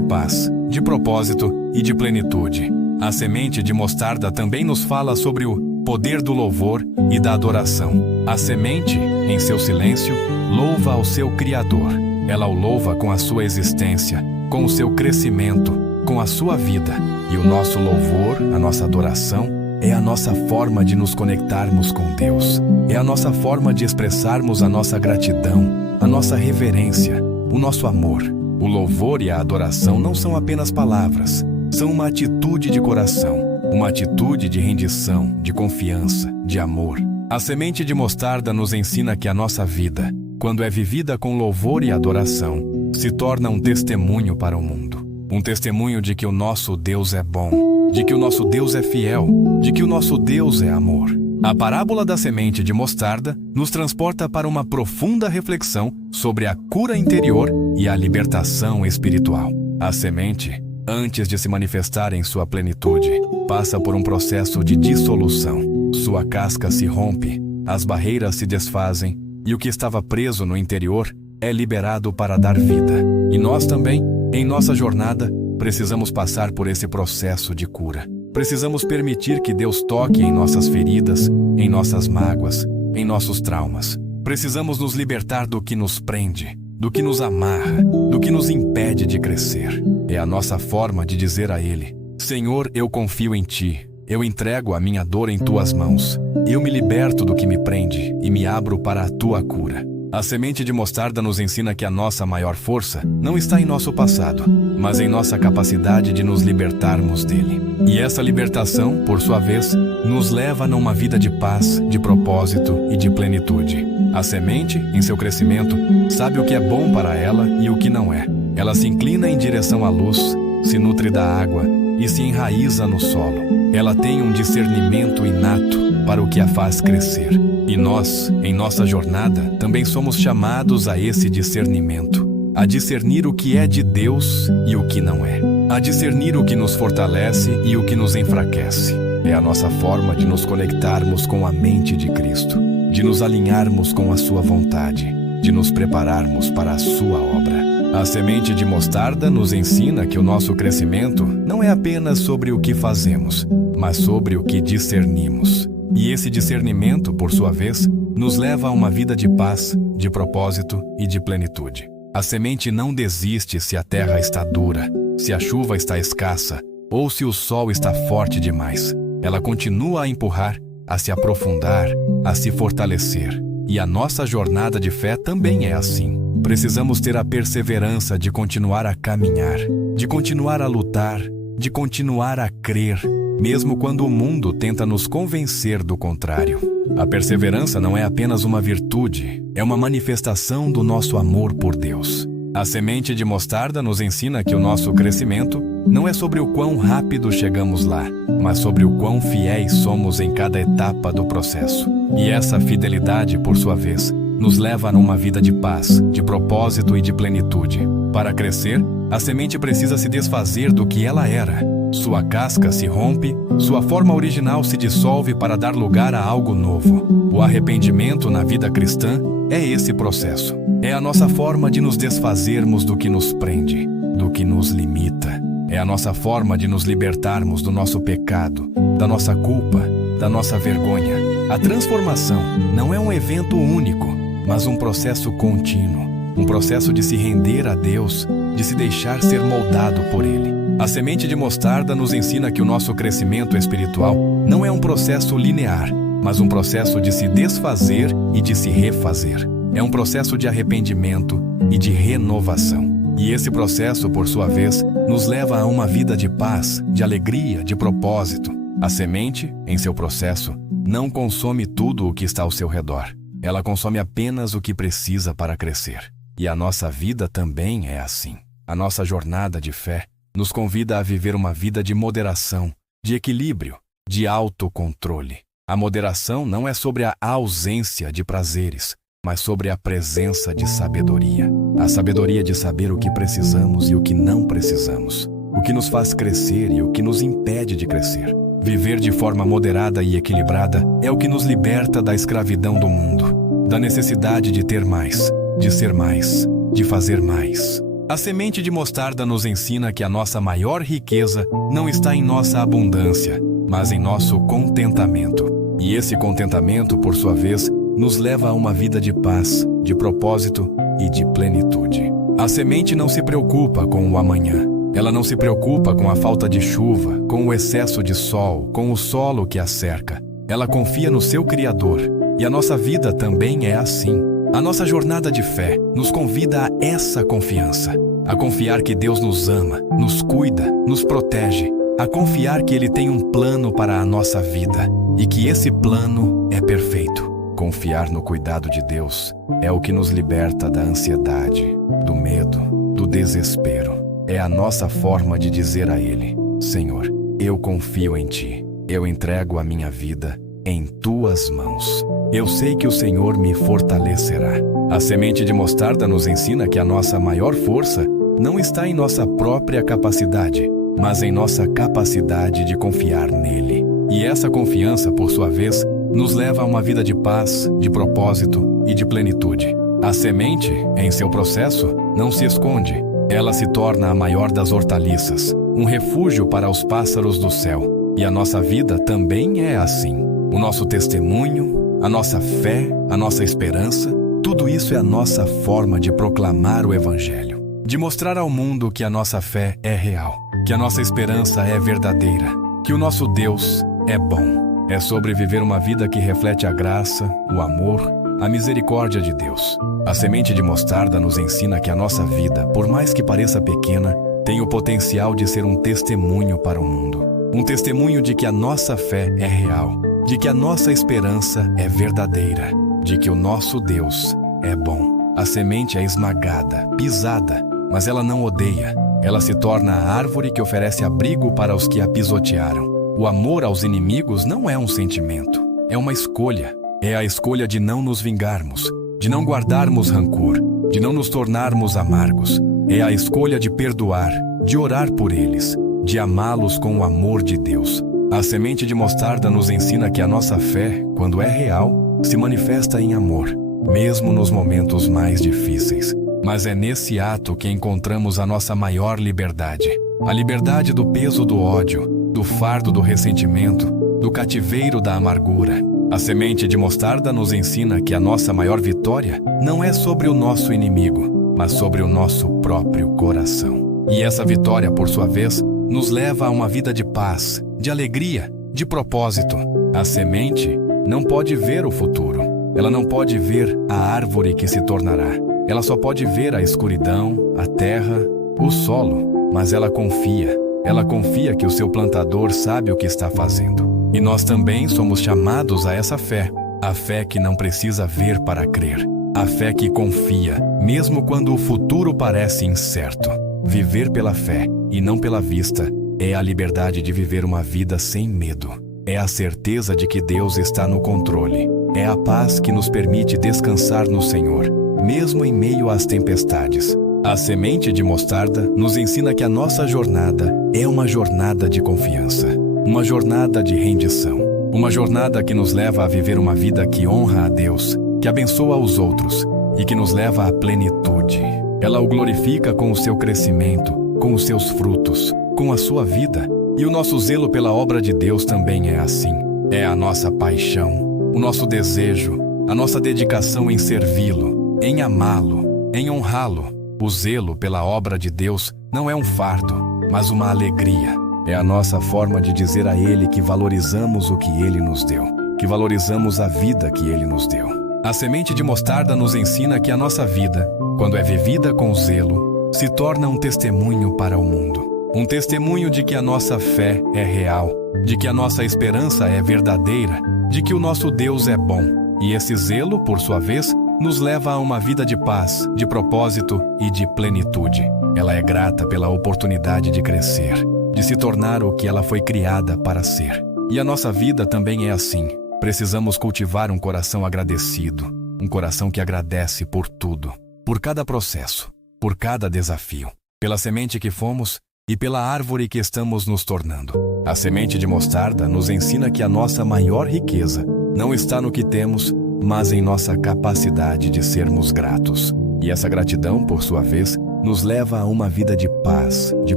paz, de propósito e de plenitude. A semente de mostarda também nos fala sobre o poder do louvor e da adoração. A semente, em seu silêncio, louva ao seu Criador. Ela o louva com a sua existência, com o seu crescimento, com a sua vida. E o nosso louvor, a nossa adoração, é a nossa forma de nos conectarmos com Deus. É a nossa forma de expressarmos a nossa gratidão, a nossa reverência, o nosso amor. O louvor e a adoração não são apenas palavras, são uma atitude de coração, uma atitude de rendição, de confiança, de amor. A semente de mostarda nos ensina que a nossa vida, quando é vivida com louvor e adoração, se torna um testemunho para o mundo. Um testemunho de que o nosso Deus é bom, de que o nosso Deus é fiel, de que o nosso Deus é amor. A parábola da semente de mostarda nos transporta para uma profunda reflexão sobre a cura interior e a libertação espiritual. A semente, antes de se manifestar em sua plenitude, passa por um processo de dissolução. Sua casca se rompe, as barreiras se desfazem e o que estava preso no interior é liberado para dar vida. E nós também, em nossa jornada, precisamos passar por esse processo de cura. Precisamos permitir que Deus toque em nossas feridas, em nossas mágoas, em nossos traumas. Precisamos nos libertar do que nos prende, do que nos amarra, do que nos impede de crescer. É a nossa forma de dizer a Ele: Senhor, eu confio em Ti. Eu entrego a minha dor em Tuas mãos. Eu me liberto do que me prende e me abro para a Tua cura. A semente de mostarda nos ensina que a nossa maior força não está em nosso passado, mas em nossa capacidade de nos libertarmos dele. E essa libertação, por sua vez, nos leva a uma vida de paz, de propósito e de plenitude. A semente, em seu crescimento, sabe o que é bom para ela e o que não é. Ela se inclina em direção à luz, se nutre da água e se enraiza no solo. Ela tem um discernimento inato para o que a faz crescer. E nós, em nossa jornada, também somos chamados a esse discernimento, a discernir o que é de Deus e o que não é, a discernir o que nos fortalece e o que nos enfraquece. É a nossa forma de nos conectarmos com a mente de Cristo, de nos alinharmos com a sua vontade, de nos prepararmos para a sua obra. A semente de mostarda nos ensina que o nosso crescimento não é apenas sobre o que fazemos, mas sobre o que discernimos. E esse discernimento, por sua vez, nos leva a uma vida de paz, de propósito e de plenitude. A semente não desiste se a terra está dura, se a chuva está escassa ou se o sol está forte demais. Ela continua a empurrar, a se aprofundar, a se fortalecer. E a nossa jornada de fé também é assim. Precisamos ter a perseverança de continuar a caminhar, de continuar a lutar, de continuar a crer, mesmo quando o mundo tenta nos convencer do contrário. A perseverança não é apenas uma virtude, é uma manifestação do nosso amor por Deus. A semente de mostarda nos ensina que o nosso crescimento não é sobre o quão rápido chegamos lá, mas sobre o quão fiéis somos em cada etapa do processo. E essa fidelidade, por sua vez, nos leva a uma vida de paz, de propósito e de plenitude. Para crescer, a semente precisa se desfazer do que ela era Sua casca se rompe, sua forma original se dissolve para dar lugar a algo novo. O arrependimento na vida cristã é esse processo. É a nossa forma de nos desfazermos do que nos prende, do que nos limita. É a nossa forma de nos libertarmos do nosso pecado, da nossa culpa, da nossa vergonha. A transformação não é um evento único, mas um processo contínuo. Um processo de se render a Deus, de se deixar ser moldado por Ele. A semente de mostarda nos ensina que o nosso crescimento espiritual não é um processo linear, mas um processo de se desfazer e de se refazer. É um processo de arrependimento e de renovação. E esse processo, por sua vez, nos leva a uma vida de paz, de alegria, de propósito. A semente, em seu processo, não consome tudo o que está ao seu redor. Ela consome apenas o que precisa para crescer. E a nossa vida também é assim. A nossa jornada de fé nos convida a viver uma vida de moderação, de equilíbrio, de autocontrole. A moderação não é sobre a ausência de prazeres, mas sobre a presença de sabedoria. A sabedoria de saber o que precisamos e o que não precisamos. O que nos faz crescer e o que nos impede de crescer. Viver de forma moderada e equilibrada é o que nos liberta da escravidão do mundo, da necessidade de ter mais, de ser mais, de fazer mais. A semente de mostarda nos ensina que a nossa maior riqueza não está em nossa abundância, mas em nosso contentamento. E esse contentamento, por sua vez, nos leva a uma vida de paz, de propósito e de plenitude. A semente não se preocupa com o amanhã. Ela não se preocupa com a falta de chuva, com o excesso de sol, com o solo que a cerca. Ela confia no seu Criador. E a nossa vida também é assim. A nossa jornada de fé nos convida a essa confiança. A confiar que Deus nos ama, nos cuida, nos protege. A confiar que Ele tem um plano para a nossa vida e que esse plano é perfeito. Confiar no cuidado de Deus é o que nos liberta da ansiedade, do medo, do desespero. É a nossa forma de dizer a Ele: Senhor, eu confio em Ti. Eu entrego a minha vida em Tuas mãos. Eu sei que o Senhor me fortalecerá. A semente de mostarda nos ensina que a nossa maior força não está em nossa própria capacidade, mas em nossa capacidade de confiar nele. E essa confiança, por sua vez, nos leva a uma vida de paz, de propósito e de plenitude. A semente, em seu processo, não se esconde. Ela se torna a maior das hortaliças, um refúgio para os pássaros do céu. E a nossa vida também é assim. O nosso testemunho, a nossa fé, a nossa esperança, tudo isso é a nossa forma de proclamar o Evangelho. De mostrar ao mundo que a nossa fé é real, que a nossa esperança é verdadeira, que o nosso Deus é bom. É sobre viver uma vida que reflete a graça, o amor, a misericórdia de Deus. A semente de mostarda nos ensina que a nossa vida, por mais que pareça pequena, tem o potencial de ser um testemunho para o mundo. Um testemunho de que a nossa fé é real, de que a nossa esperança é verdadeira, de que o nosso Deus é bom. A semente é esmagada, pisada, mas ela não odeia. Ela se torna a árvore que oferece abrigo para os que a pisotearam. O amor aos inimigos não é um sentimento, é uma escolha. É a escolha de não nos vingarmos, de não guardarmos rancor, de não nos tornarmos amargos. É a escolha de perdoar, de orar por eles, de amá-los com o amor de Deus. A semente de mostarda nos ensina que a nossa fé, quando é real, se manifesta em amor, mesmo nos momentos mais difíceis. Mas é nesse ato que encontramos a nossa maior liberdade. A liberdade do peso do ódio, do fardo do ressentimento, do cativeiro da amargura. A semente de mostarda nos ensina que a nossa maior vitória não é sobre o nosso inimigo, mas sobre o nosso próprio coração. E essa vitória, por sua vez, nos leva a uma vida de paz, de alegria, de propósito. A semente não pode ver o futuro. Ela não pode ver a árvore que se tornará. Ela só pode ver a escuridão, a terra, o solo. Mas ela confia. Ela confia que o seu plantador sabe o que está fazendo. E nós também somos chamados a essa fé. A fé que não precisa ver para crer. A fé que confia, mesmo quando o futuro parece incerto. Viver pela fé e não pela vista é a liberdade de viver uma vida sem medo. É a certeza de que Deus está no controle. É a paz que nos permite descansar no Senhor, mesmo em meio às tempestades. A semente de mostarda nos ensina que a nossa jornada é uma jornada de confiança, uma jornada de rendição, uma jornada que nos leva a viver uma vida que honra a Deus, que abençoa os outros e que nos leva à plenitude. Ela o glorifica com o seu crescimento, com os seus frutos, com a sua vida. E o nosso zelo pela obra de Deus também é assim. É a nossa paixão, o nosso desejo, a nossa dedicação em servi-lo, em amá-lo, em honrá-lo. O zelo pela obra de Deus não é um fardo, mas uma alegria. É a nossa forma de dizer a Ele que valorizamos o que Ele nos deu, que valorizamos a vida que Ele nos deu. A semente de mostarda nos ensina que a nossa vida, quando é vivida com zelo, se torna um testemunho para o mundo. Um testemunho de que a nossa fé é real, de que a nossa esperança é verdadeira, de que o nosso Deus é bom. E esse zelo, por sua vez, nos leva a uma vida de paz, de propósito e de plenitude. Ela é grata pela oportunidade de crescer, de se tornar o que ela foi criada para ser. E a nossa vida também é assim. Precisamos cultivar um coração agradecido, um coração que agradece por tudo, por cada processo, por cada desafio, pela semente que fomos e pela árvore que estamos nos tornando. A semente de mostarda nos ensina que a nossa maior riqueza não está no que temos, mas em nossa capacidade de sermos gratos. E essa gratidão, por sua vez, nos leva a uma vida de paz, de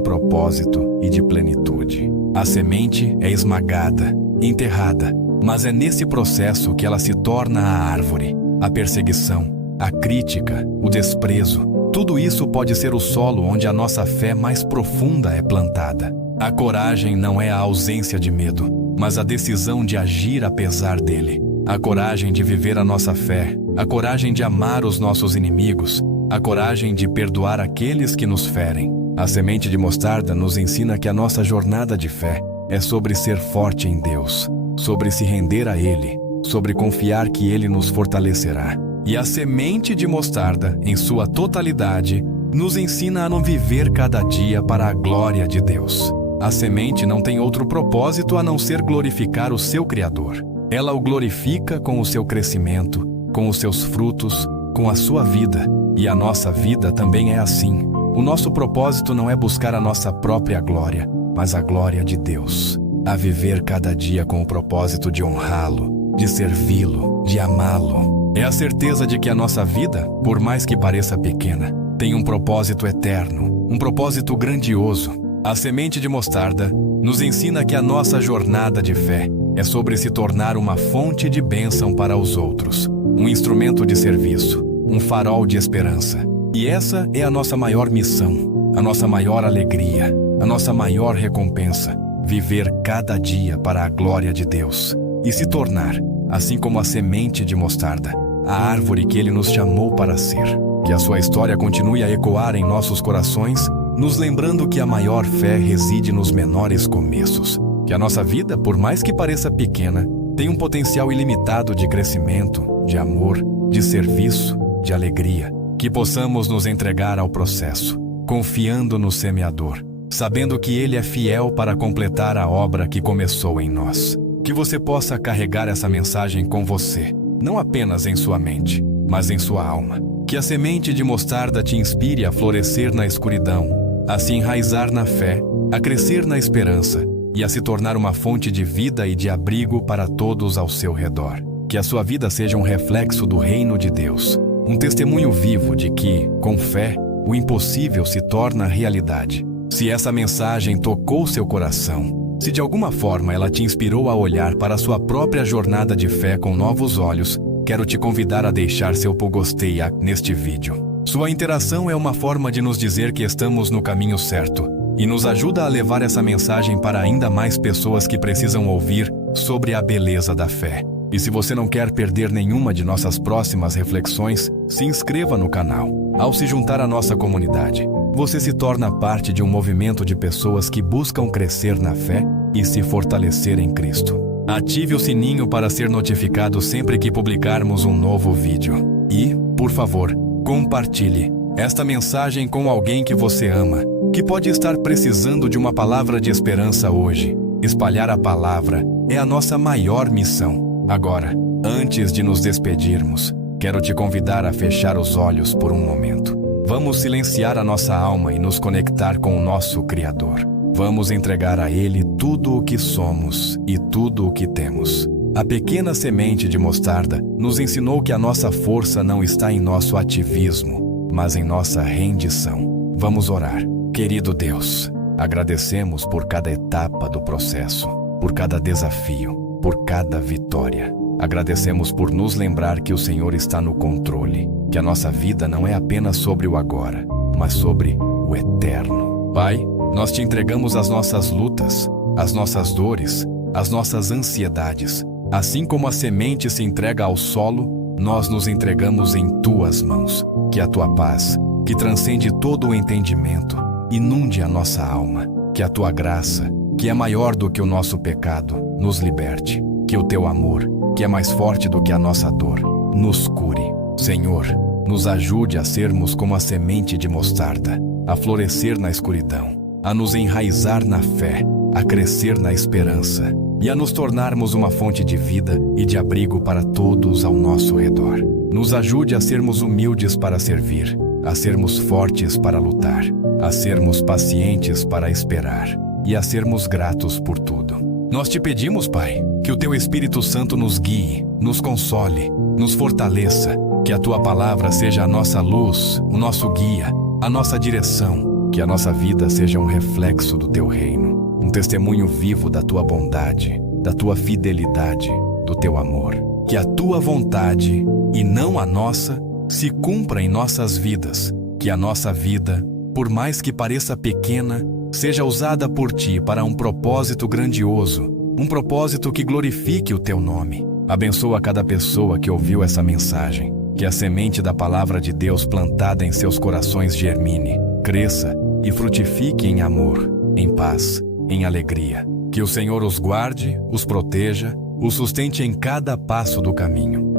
propósito e de plenitude. A semente é esmagada, enterrada, mas é nesse processo que ela se torna a árvore. A perseguição, a crítica, o desprezo, tudo isso pode ser o solo onde a nossa fé mais profunda é plantada. A coragem não é a ausência de medo, mas a decisão de agir apesar dele. A coragem de viver a nossa fé, a coragem de amar os nossos inimigos, a coragem de perdoar aqueles que nos ferem. A semente de mostarda nos ensina que a nossa jornada de fé é sobre ser forte em Deus, sobre se render a Ele, sobre confiar que Ele nos fortalecerá. E a semente de mostarda, em sua totalidade, nos ensina a não viver cada dia para a glória de Deus. A semente não tem outro propósito a não ser glorificar o seu Criador. Ela o glorifica com o seu crescimento, com os seus frutos, com a sua vida. E a nossa vida também é assim. O nosso propósito não é buscar a nossa própria glória, mas a glória de Deus. A viver cada dia com o propósito de honrá-lo, de servi-lo, de amá-lo. É a certeza de que a nossa vida, por mais que pareça pequena, tem um propósito eterno, um propósito grandioso. A semente de mostarda nos ensina que a nossa jornada de fé é sobre se tornar uma fonte de bênção para os outros, um instrumento de serviço, um farol de esperança. E essa é a nossa maior missão, a nossa maior alegria, a nossa maior recompensa, viver cada dia para a glória de Deus e se tornar, assim como a semente de mostarda, a árvore que Ele nos chamou para ser. Que a sua história continue a ecoar em nossos corações, nos lembrando que a maior fé reside nos menores começos. Que a nossa vida, por mais que pareça pequena, tem um potencial ilimitado de crescimento, de amor, de serviço, de alegria. Que possamos nos entregar ao processo, confiando no semeador, sabendo que Ele é fiel para completar a obra que começou em nós. Que você possa carregar essa mensagem com você, não apenas em sua mente, mas em sua alma. Que a semente de mostarda te inspire a florescer na escuridão, a se enraizar na fé, a crescer na esperança e a se tornar uma fonte de vida e de abrigo para todos ao seu redor. Que a sua vida seja um reflexo do reino de Deus, um testemunho vivo de que, com fé, o impossível se torna realidade. Se essa mensagem tocou seu coração, se de alguma forma ela te inspirou a olhar para a sua própria jornada de fé com novos olhos, quero te convidar a deixar seu gostei neste vídeo. Sua interação é uma forma de nos dizer que estamos no caminho certo e nos ajuda a levar essa mensagem para ainda mais pessoas que precisam ouvir sobre a beleza da fé. E se você não quer perder nenhuma de nossas próximas reflexões, se inscreva no canal. Ao se juntar à nossa comunidade, você se torna parte de um movimento de pessoas que buscam crescer na fé e se fortalecer em Cristo. Ative o sininho para ser notificado sempre que publicarmos um novo vídeo. E, por favor, compartilhe esta mensagem com alguém que você ama, que pode estar precisando de uma palavra de esperança hoje. Espalhar a palavra é a nossa maior missão. Agora, antes de nos despedirmos, quero te convidar a fechar os olhos por um momento. Vamos silenciar a nossa alma e nos conectar com o nosso Criador. Vamos entregar a Ele tudo o que somos e tudo o que temos. A pequena semente de mostarda nos ensinou que a nossa força não está em nosso ativismo, mas em nossa rendição. Vamos orar. Querido Deus, agradecemos por cada etapa do processo, por cada desafio, por cada vitória. Agradecemos por nos lembrar que o Senhor está no controle, que a nossa vida não é apenas sobre o agora, mas sobre o eterno. Pai, nós te entregamos as nossas lutas, as nossas dores, as nossas ansiedades. Assim como a semente se entrega ao solo, nós nos entregamos em tuas mãos. Que a tua paz, que transcende todo o entendimento, inunde a nossa alma. Que a tua graça, que é maior do que o nosso pecado, nos liberte. Que o teu amor, que é mais forte do que a nossa dor, nos cure. Senhor, nos ajude a sermos como a semente de mostarda, a florescer na escuridão, a nos enraizar na fé, a crescer na esperança e a nos tornarmos uma fonte de vida e de abrigo para todos ao nosso redor. Nos ajude a sermos humildes para servir, a sermos fortes para lutar, a sermos pacientes para esperar e a sermos gratos por tudo. Nós te pedimos, Pai, que o teu Espírito Santo nos guie, nos console, nos fortaleça, que a tua palavra seja a nossa luz, o nosso guia, a nossa direção, que a nossa vida seja um reflexo do teu reino. Um testemunho vivo da tua bondade, da tua fidelidade, do teu amor. Que a tua vontade, e não a nossa, se cumpra em nossas vidas. Que a nossa vida, por mais que pareça pequena, seja usada por ti para um propósito grandioso, um propósito que glorifique o teu nome. Abençoa cada pessoa que ouviu essa mensagem. Que a semente da palavra de Deus plantada em seus corações germine, cresça e frutifique em amor, em paz, em alegria. Que o Senhor os guarde, os proteja, os sustente em cada passo do caminho.